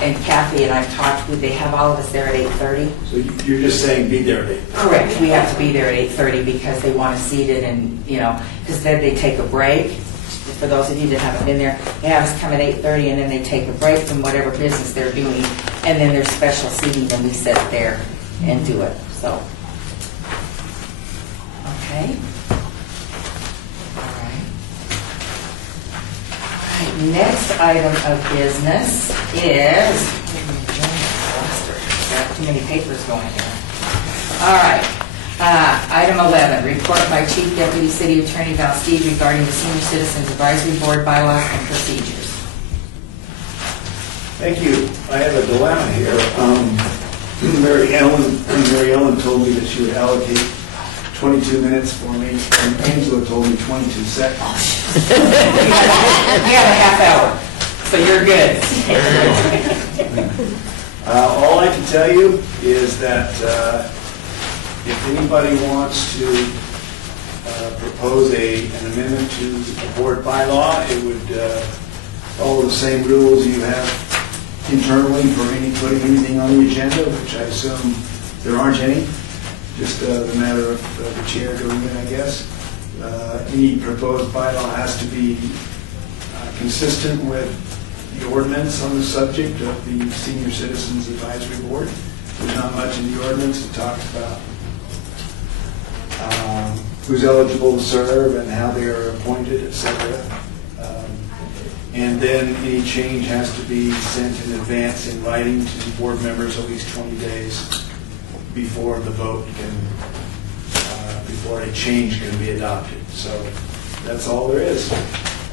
and Kathy and I've talked, they have all of us there at 8:30. So you're just saying be there at 8:30? Correct, we have to be there at 8:30 because they want to seat it and, because then they take a break. For those of you that haven't been there, they have us come at 8:30 and then they take a break from whatever business they're doing. And then there's special seating and we sit there and do it, so. Okay. All right. All right, next item of business is, got too many papers going here. All right. Item 11, report by Chief Deputy City Attorney Val Steed regarding the Senior Citizens Advisory Board bylaws and procedures. Thank you. I have a dilemma here. Mary Ellen told me that she would allocate 22 minutes for me, and Angela told me 22 seconds. You have a half hour, so you're good. All I can tell you is that if anybody wants to propose an amendment to the board bylaw, it would follow the same rules you have internally for putting anything on the agenda, which I assume there aren't any. Just the matter of the chair doing it, I guess. Any proposed bylaw has to be consistent with the ordinance on the subject of the Senior Citizens Advisory Board. There's not much in the ordinance that talks about who's eligible to serve and how they are appointed, etc. And then any change has to be sent in advance in writing to the board members at least 20 days before the vote before a change can be adopted. So that's all there is.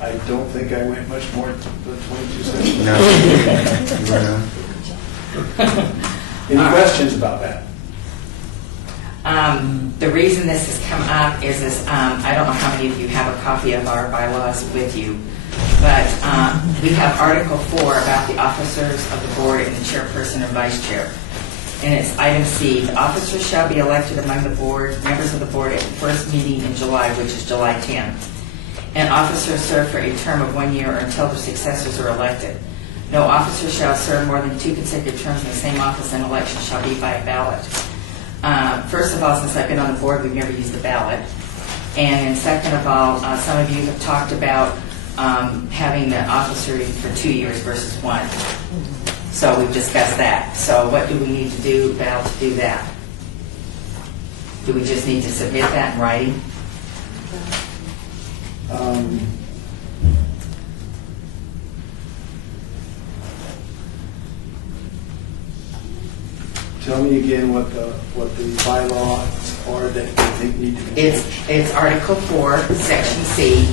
I don't think I went much more than 22 seconds. No. Any questions about that? The reason this has come up is I don't know how many of you have a copy of our bylaws with you, but we have Article 4 about the officers of the board and the chairperson and vice chair. And it's item C, the officers shall be elected among the board, members of the board at the first meeting in July, which is July 10th. And officers serve for a term of 1 year or until their successors are elected. No officer shall serve more than 2 consecutive terms in the same office, and election shall be by a ballot. First of all, since I've been on the board, we've never used the ballot. And then second of all, some of you have talked about having the officer for 2 years versus 1. So we've discussed that. So what do we need to do, Val, to do that? Do we just need to submit that in writing? Tell me again what the bylaws are that you think need to be changed. It's Article 4, Section C.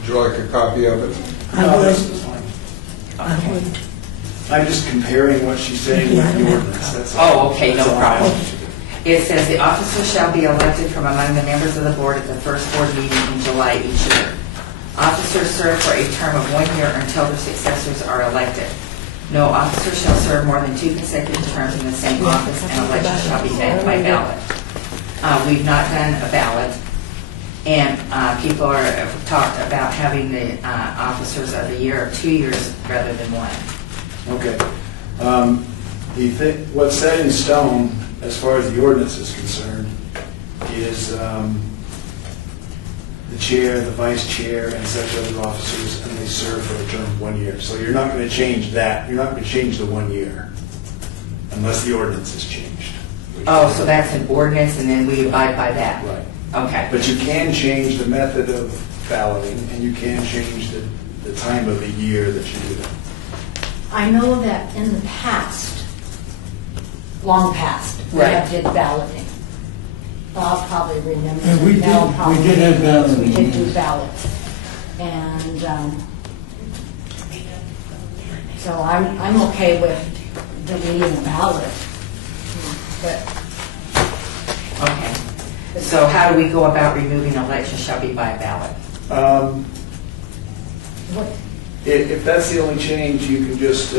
Would you like a copy of it? No, this is fine. I would. I'm just comparing what she's saying with the ordinance. That's all. Oh, okay, no That's all I problem. want you to do. It says the officer shall be elected from among the members of the board at the first board meeting in July each year. Officers serve for a term of 1 year until their successors are elected. No officer shall serve more than 2 consecutive terms in the same office, and election shall be done by ballot. We've not done a ballot, and people have talked about having the officers of the year of 2 years rather than 1. Okay. What's set in stone, as far as the ordinance is concerned, is the chair, the vice chair, and such other officers, and they serve for a term of 1 year. So you're not going to change that. You're not going to change the 1 year unless the ordinance is changed. Oh, so that's an ordinance, and then we abide by that? Right. Okay. But you can change the method of balloting, and you can change the time of the year that you do it. I know that in the past, long past, we Right. have did balloting. Bob probably remembers. Yeah, we Mel did- probably we did have remembers. balloting, We did do yes. ballots. And so I'm okay with deleting the ballot. But Okay. So how do we go about removing election shall be by ballot? what, If that's the only change, you can just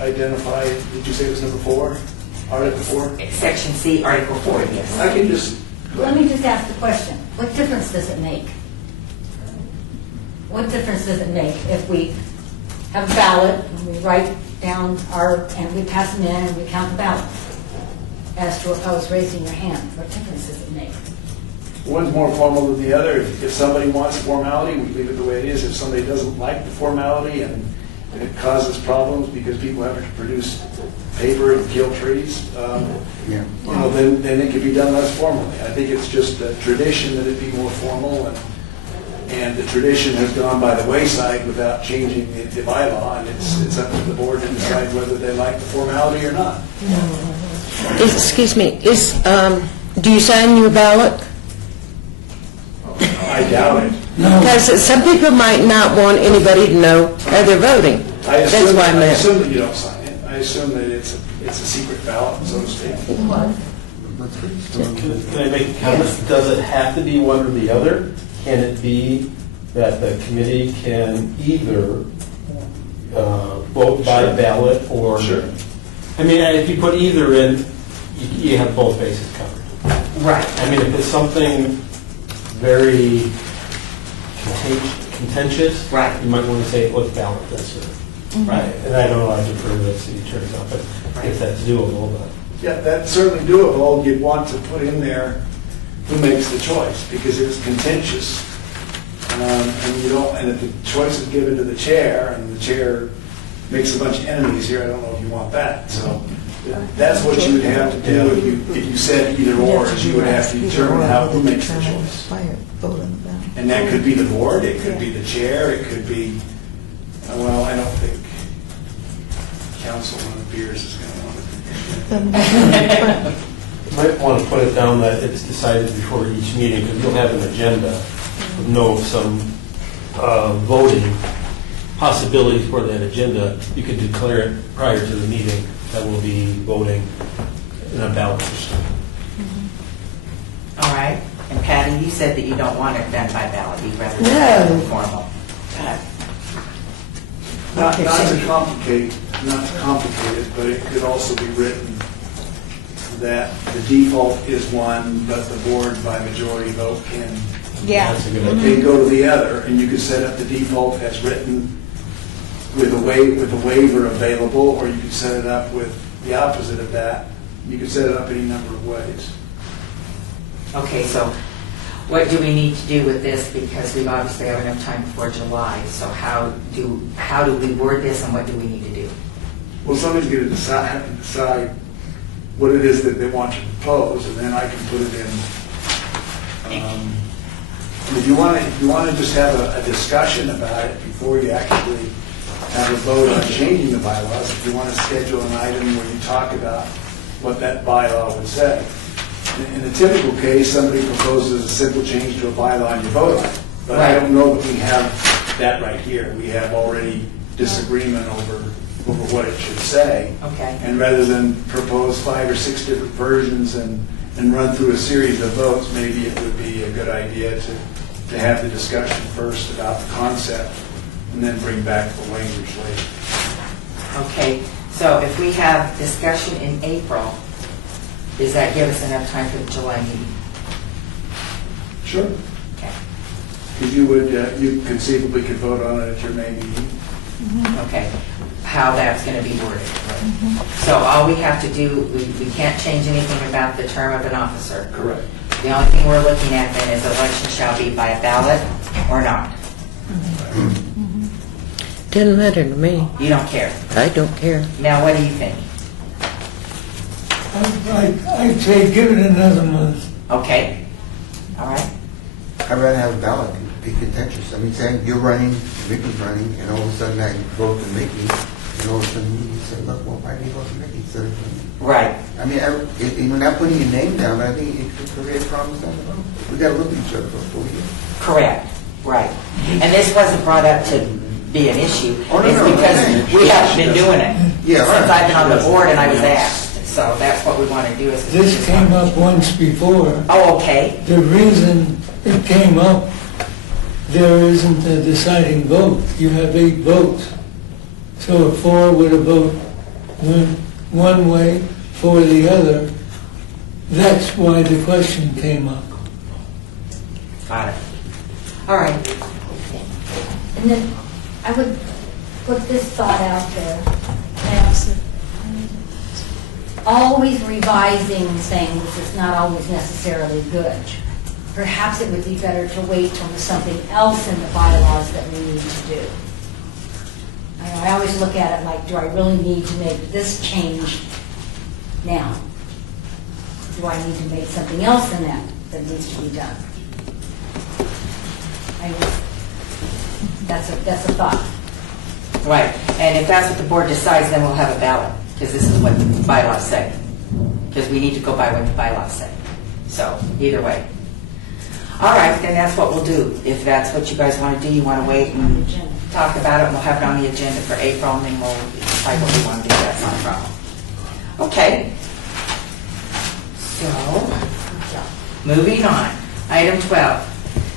identify, did you say it was number 4? Article 4? Section C, Article 4, yes. I can just, let me just ask the question. What difference does it make? What difference does it make if we have a ballot and we write down and we pass them in and we count the ballots? As to opposed raising your hand, what difference does it make? one's more formal than the other. If somebody wants formality, we leave it the way it is. If somebody doesn't like the formality and it causes problems because people have to produce paper and kill trees, then it can be done less formally. I think it's just a tradition that it be more formal, and the tradition has gone by the wayside without changing the bylaw, and it's up to the board to decide whether they like the formality or not. Excuse me, do you sign your ballot? I doubt it. Because some people might not want anybody to know how they're voting. That's why I I meant. assume that you don't sign it. I assume that it's a secret ballot, so to speak. Can I make a comment? Does it have to be one or the other? Can it be that the committee can either vote by ballot or? Sure. I mean, if you put either in, you have both bases covered. Right. I mean, if it's something very contentious, Right. you might want to say, let's ballot this. Right. And I don't know, I defer to the city attorney's office if that's doable, but. Yeah, that's certainly doable. You'd want to put in there who makes the choice, because it's contentious. And you don't, and if the choice is given to the chair, and the chair makes a bunch of enemies here, I don't know if you want that. So that's what you would have to do if you said either or, is you would have to determine who makes the choice. And that could be the board, it could be the chair, it could be, well, I don't think Councilman Beers is going to want to do that. You might want to put it down that it's decided before each meeting, because you'll have an agenda with some voting possibilities for that agenda. You could declare it prior to the meeting that we'll be voting in a ballot system. All right. And Patty, you said that you don't want it done by ballot, you'd rather No. have it formal. Not to complicate it, but it could also be written that the default is one, but the board by majority vote can That's a good idea. they go to the other, and you could set up the default as written with a waiver available, or you could set it up with the opposite of that. You could set it up any number of ways. Okay, so what do we need to do with this? Because we obviously have enough time before July, so how do we word this, and what do we need to do? Well, somebody's going to have to decide what it is that they want to propose, and then I can put it in. If you want to just have a discussion about it before you actually have a vote on changing the bylaws, if you want to schedule an item where you talk about what that bylaw would say. In the typical case, somebody proposes a simple change to a bylaw and you vote on it. But I don't know that we have that right here. We have already disagreement over what it should say. Okay. And rather than propose 5 or 6 different versions and run through a series of votes, maybe it would be a good idea to have the discussion first about the concept and then bring back the language later. Okay, so if we have discussion in April, does that give us enough time for the July meeting? Sure. Okay. Because you conceivably could vote on it at your May meeting. Okay, how that's going to be worded. So all we have to do, we can't change anything about the term of an officer. Correct. The only thing we're looking at then is election shall be by a ballot or not. Doesn't matter to me. You don't care. I don't care. Now, what do you think? I'd say give it another month. Okay, all right. I'd rather have a ballot, be contentious. I mean, saying you're running, Mickey's running, and all of a sudden I vote for Mickey, and all of a sudden you say, look, well, why did you vote for Mickey instead of me? Right. I mean, we're not putting your name down, but I think it could create problems down the road. We got to look at each other before we do. Correct, right. And this wasn't brought up to be an issue. Oh, no, It's no, because okay. we haven't been doing it. Yeah, Since right. I've been on the board and I was asked. So that's what we want to do. Is This came up once before. Oh, okay. The reason it came up, there isn't a deciding vote. You have 8 votes. So if 4 would have voted one way, 4 the other, that's why the question came up. Got it. All right. And then I would put this thought out there. Always revising things is not always necessarily good. Perhaps it would be better to wait till there's something else in the bylaws that we need to do. I always look at it like, do I really need to make this change now? Do I need to make something else in that needs to be done? That's a thought. Right. And if that's what the board decides, then we'll have a ballot, because this is what the bylaws say. Because we need to go by what the bylaws say. So, either way. All right, then that's what we'll do. If that's what you guys want to do, you want to wait and talk about it, and we'll have it on the agenda for April, and then we'll decide what we want to do. That's not a problem. Okay. So, moving on. Item 12.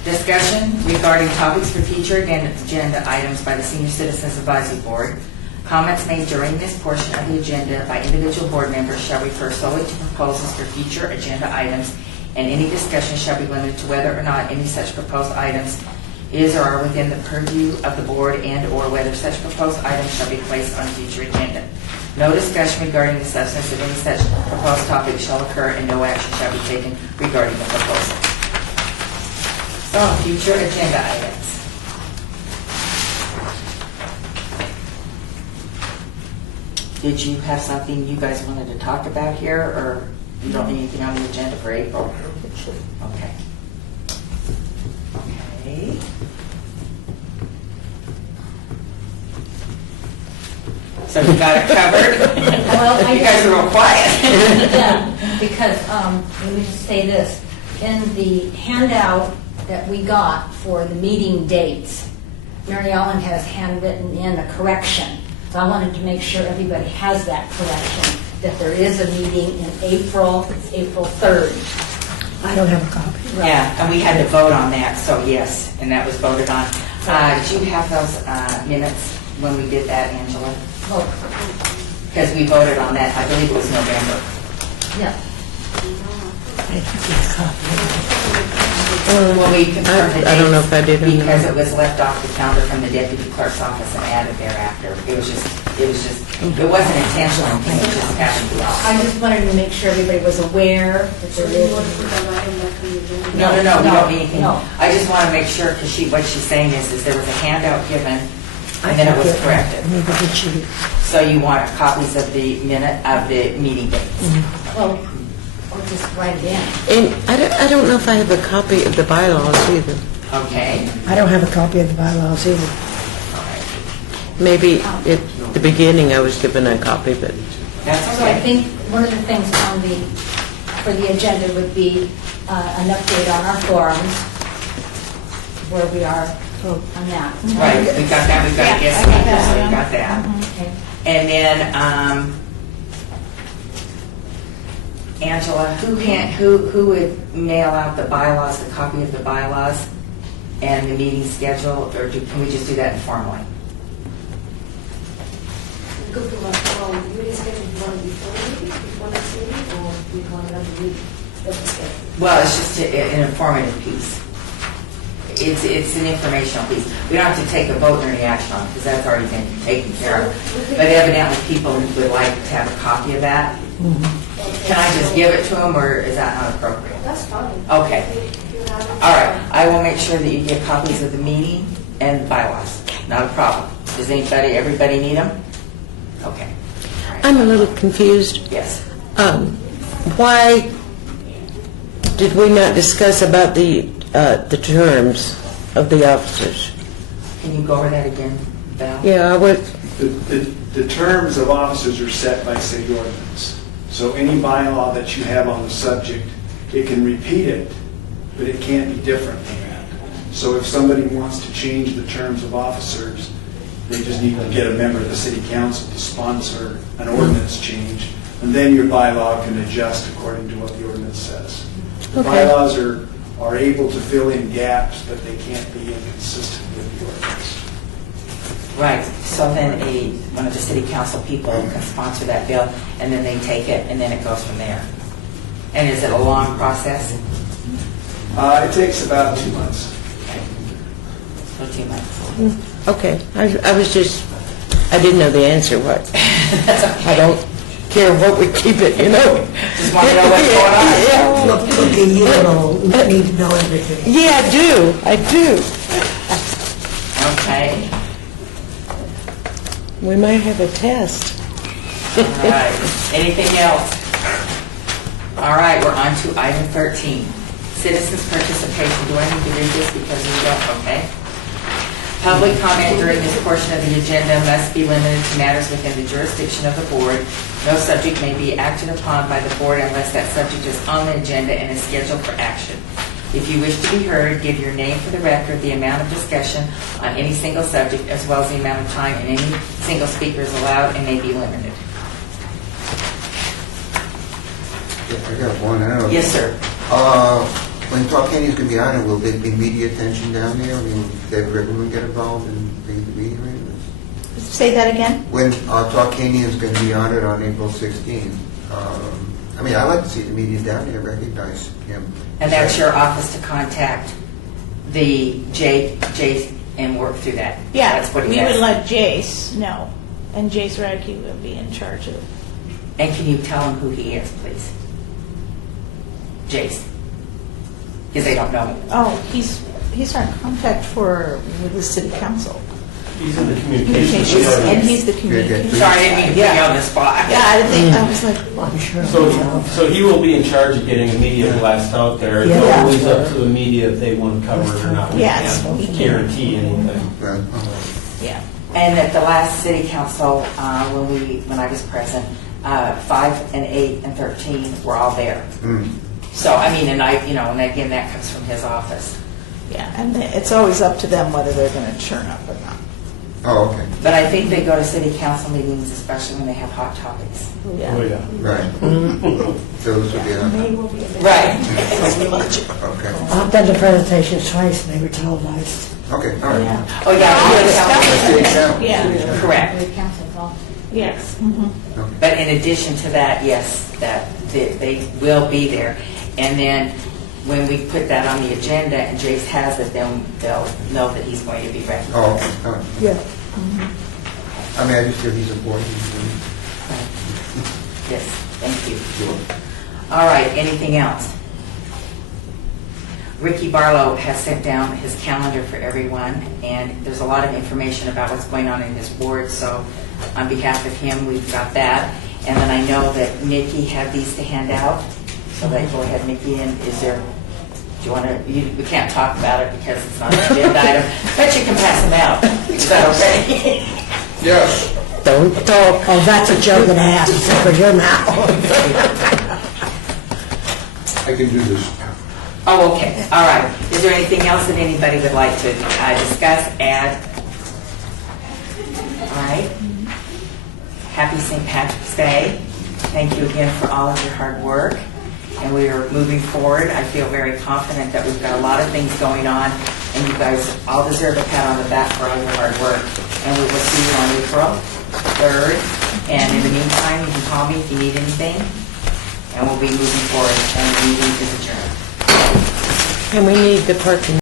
Discussion regarding topics for future agenda items by the Senior Citizens Advisory Board. Comments made during this portion of the agenda by individual board members shall refer solely to proposals for future agenda items, and any discussion shall be limited to whether or not any such proposed items is or are within the purview of the board, and or whether such proposed items shall be placed on a future agenda. No discussion regarding the substance of any such proposed topic shall occur, and no action shall be taken regarding the proposal. So, future agenda items. Did you have something you guys wanted to talk about here, or you don't need anything on the agenda for April? Okay. Okay. So you got it covered? Well, You guys are real quiet. Yeah, because, let me just say this. In the handout that we got for the meeting dates, Mary Ellen has handwritten in a correction. So I wanted to make sure everybody has that correction, that there is a meeting in April, it's April 3rd. I don't have a copy. Yeah, and we had to vote on that, so yes, and that was voted on. Did you have those minutes when we did that, Angela? Oh, Because we voted on that, I believe it was November. yeah. Well, we confirmed the I don't know if I did dates or not. because it was left off the calendar from the deputy clerk's office and added thereafter. It wasn't intentional, it just happened to be off. I just wanted to make sure everybody was aware that there is. No, we don't need anything. No. I just want to make sure, because what she's saying is there was a handout given, and then it was corrected. Maybe did she? So you want copies of the meeting dates? Well, or just write it in. And I don't know if I have a copy of the bylaws either. Okay. I don't have a copy of the bylaws either. Maybe at the beginning I was given a copy, but That's So I okay. think one of the things for the agenda would be an update on our forums, where we are on that. Right, we got that, we've got Yeah, guest I got speakers, that, so yeah. we got that. Okay. And then, Angela, who would mail out the bylaws, the copy of the bylaws and the meeting schedule, or can we just do that informally? Go to our meeting schedule, you want it before the meeting, before next meeting, or we want it on the meeting? That's the schedule. Well, it's just an informative piece. It's an informational piece. We don't have to take a vote or any action on it, because that's already been taken care of. But evidently, people would like to have a copy of that. Can I just give it to them, or is that not appropriate? That's fine. Okay. If you have it. All right, I will make sure that you get copies of the meeting and bylaws. Not a problem. Does everybody need them? Okay, I'm a little confused. yes. Why did we not discuss about the terms of the officers? Can you go over that again, Val? Yeah, I would, The terms of officers are set by city ordinance. So any bylaw that you have on the subject, it can repeat it, but it can't be different than that. So if somebody wants to change the terms of officers, they just need to get a member of the city council to sponsor an ordinance change, and then your bylaw can adjust according to what the ordinance says. The Okay. bylaws are able to fill in gaps, but they can't be inconsistent with the ordinance. Right, so then one of the city council people can sponsor that bill, and then they take it, and then it goes from there. And is it a long process? It takes about 2 months. For 2 months. okay. I was just, I didn't know the answer, what? I don't care what we keep it, you know? Just want to know what's going on. Yeah. Look, you don't need to know everything. Yeah, I do. Okay, We might have a test. all right. Anything else? All right, we're on to item 13. Citizens' participation. Do I need to read this because you don't? Okay. Public comment during this portion of the agenda must be limited to matters within the jurisdiction of the board. No subject may be acted upon by the board unless that subject is on the agenda and is scheduled for action. If you wish to be heard, give your name for the record, the amount of discussion on any single subject, as well as the amount of time and any single speaker is allowed and may be limited. I got one. I don't know. Yes, sir. When Talk Candy's going to be on it, will there be media attention down there? I mean, did everyone get involved in the media arrangements? Say that again? When Talk Candy is going to be on it on April 16th, I mean, I like to see the media down there recognize him. And that's your office to contact the Jace and work through that. Yeah, That's what he we has. would let Jace know, and Jace Radke will be in charge of it. And can you tell him who he is, please? Jace. Because they don't know him. Oh, he's our contact with the city council. He's in the Communications, communications. and he's the communications. Sorry, I didn't mean to put you on the spot. Yeah, I didn't think, I was like, Well, I'm sure. So he will be in charge of getting a media blast out there. It's Yeah. always up to the media if they want to cover it or not. We Yes, can't we can. guarantee anything. Well, yeah. And at the last city council, when I was present, 5 and 8 and 13 were all there. So, I mean, and again, that comes from his office. Yeah, and it's always up to them whether they're going to churn up or not. Oh, okay. But I think they go to city council meetings, especially when they have hot topics. Yeah. Oh, yeah. Right. Those would be on. They will be available. Right. Okay. I've done the presentations twice, and they were televised. Okay, all right. Yeah. Oh, City yeah. council. Yeah, Correct. The council involved. yes. Mhm. But in addition to that, yes, that they will be there. And then when we put that on the agenda and Jace has it, then they'll know that he's going to be recognized. Oh, okay, all right. Yeah. I mean, I just feel he's important. Yes, thank you. All right, anything else? Ricky Barlow has sent down his calendar for everyone, and there's a lot of information about what's going on in his ward, so on behalf of him, we've got that. And then I know that Nikki had these to hand out, so go ahead, Nikki, and do you want to, we can't talk about it because it's not an agenda item, but you can pass them out. Is that okay? Yes. Don't talk. Oh, that's a joke and a half, except for your mouth. I can do this. Oh, okay, all right. Is there anything else that anybody would like to discuss, add? All right. Happy St. Patrick's Day. Thank you again for all of your hard work. And we are moving forward. I feel very confident that we've got a lot of things going on, and you guys all deserve a pat on the back for all your hard work. And we will see you on April 3rd. And in the meantime, you can call me if you need anything, and we'll be moving forward, and the meeting is adjourned. And we need the parking.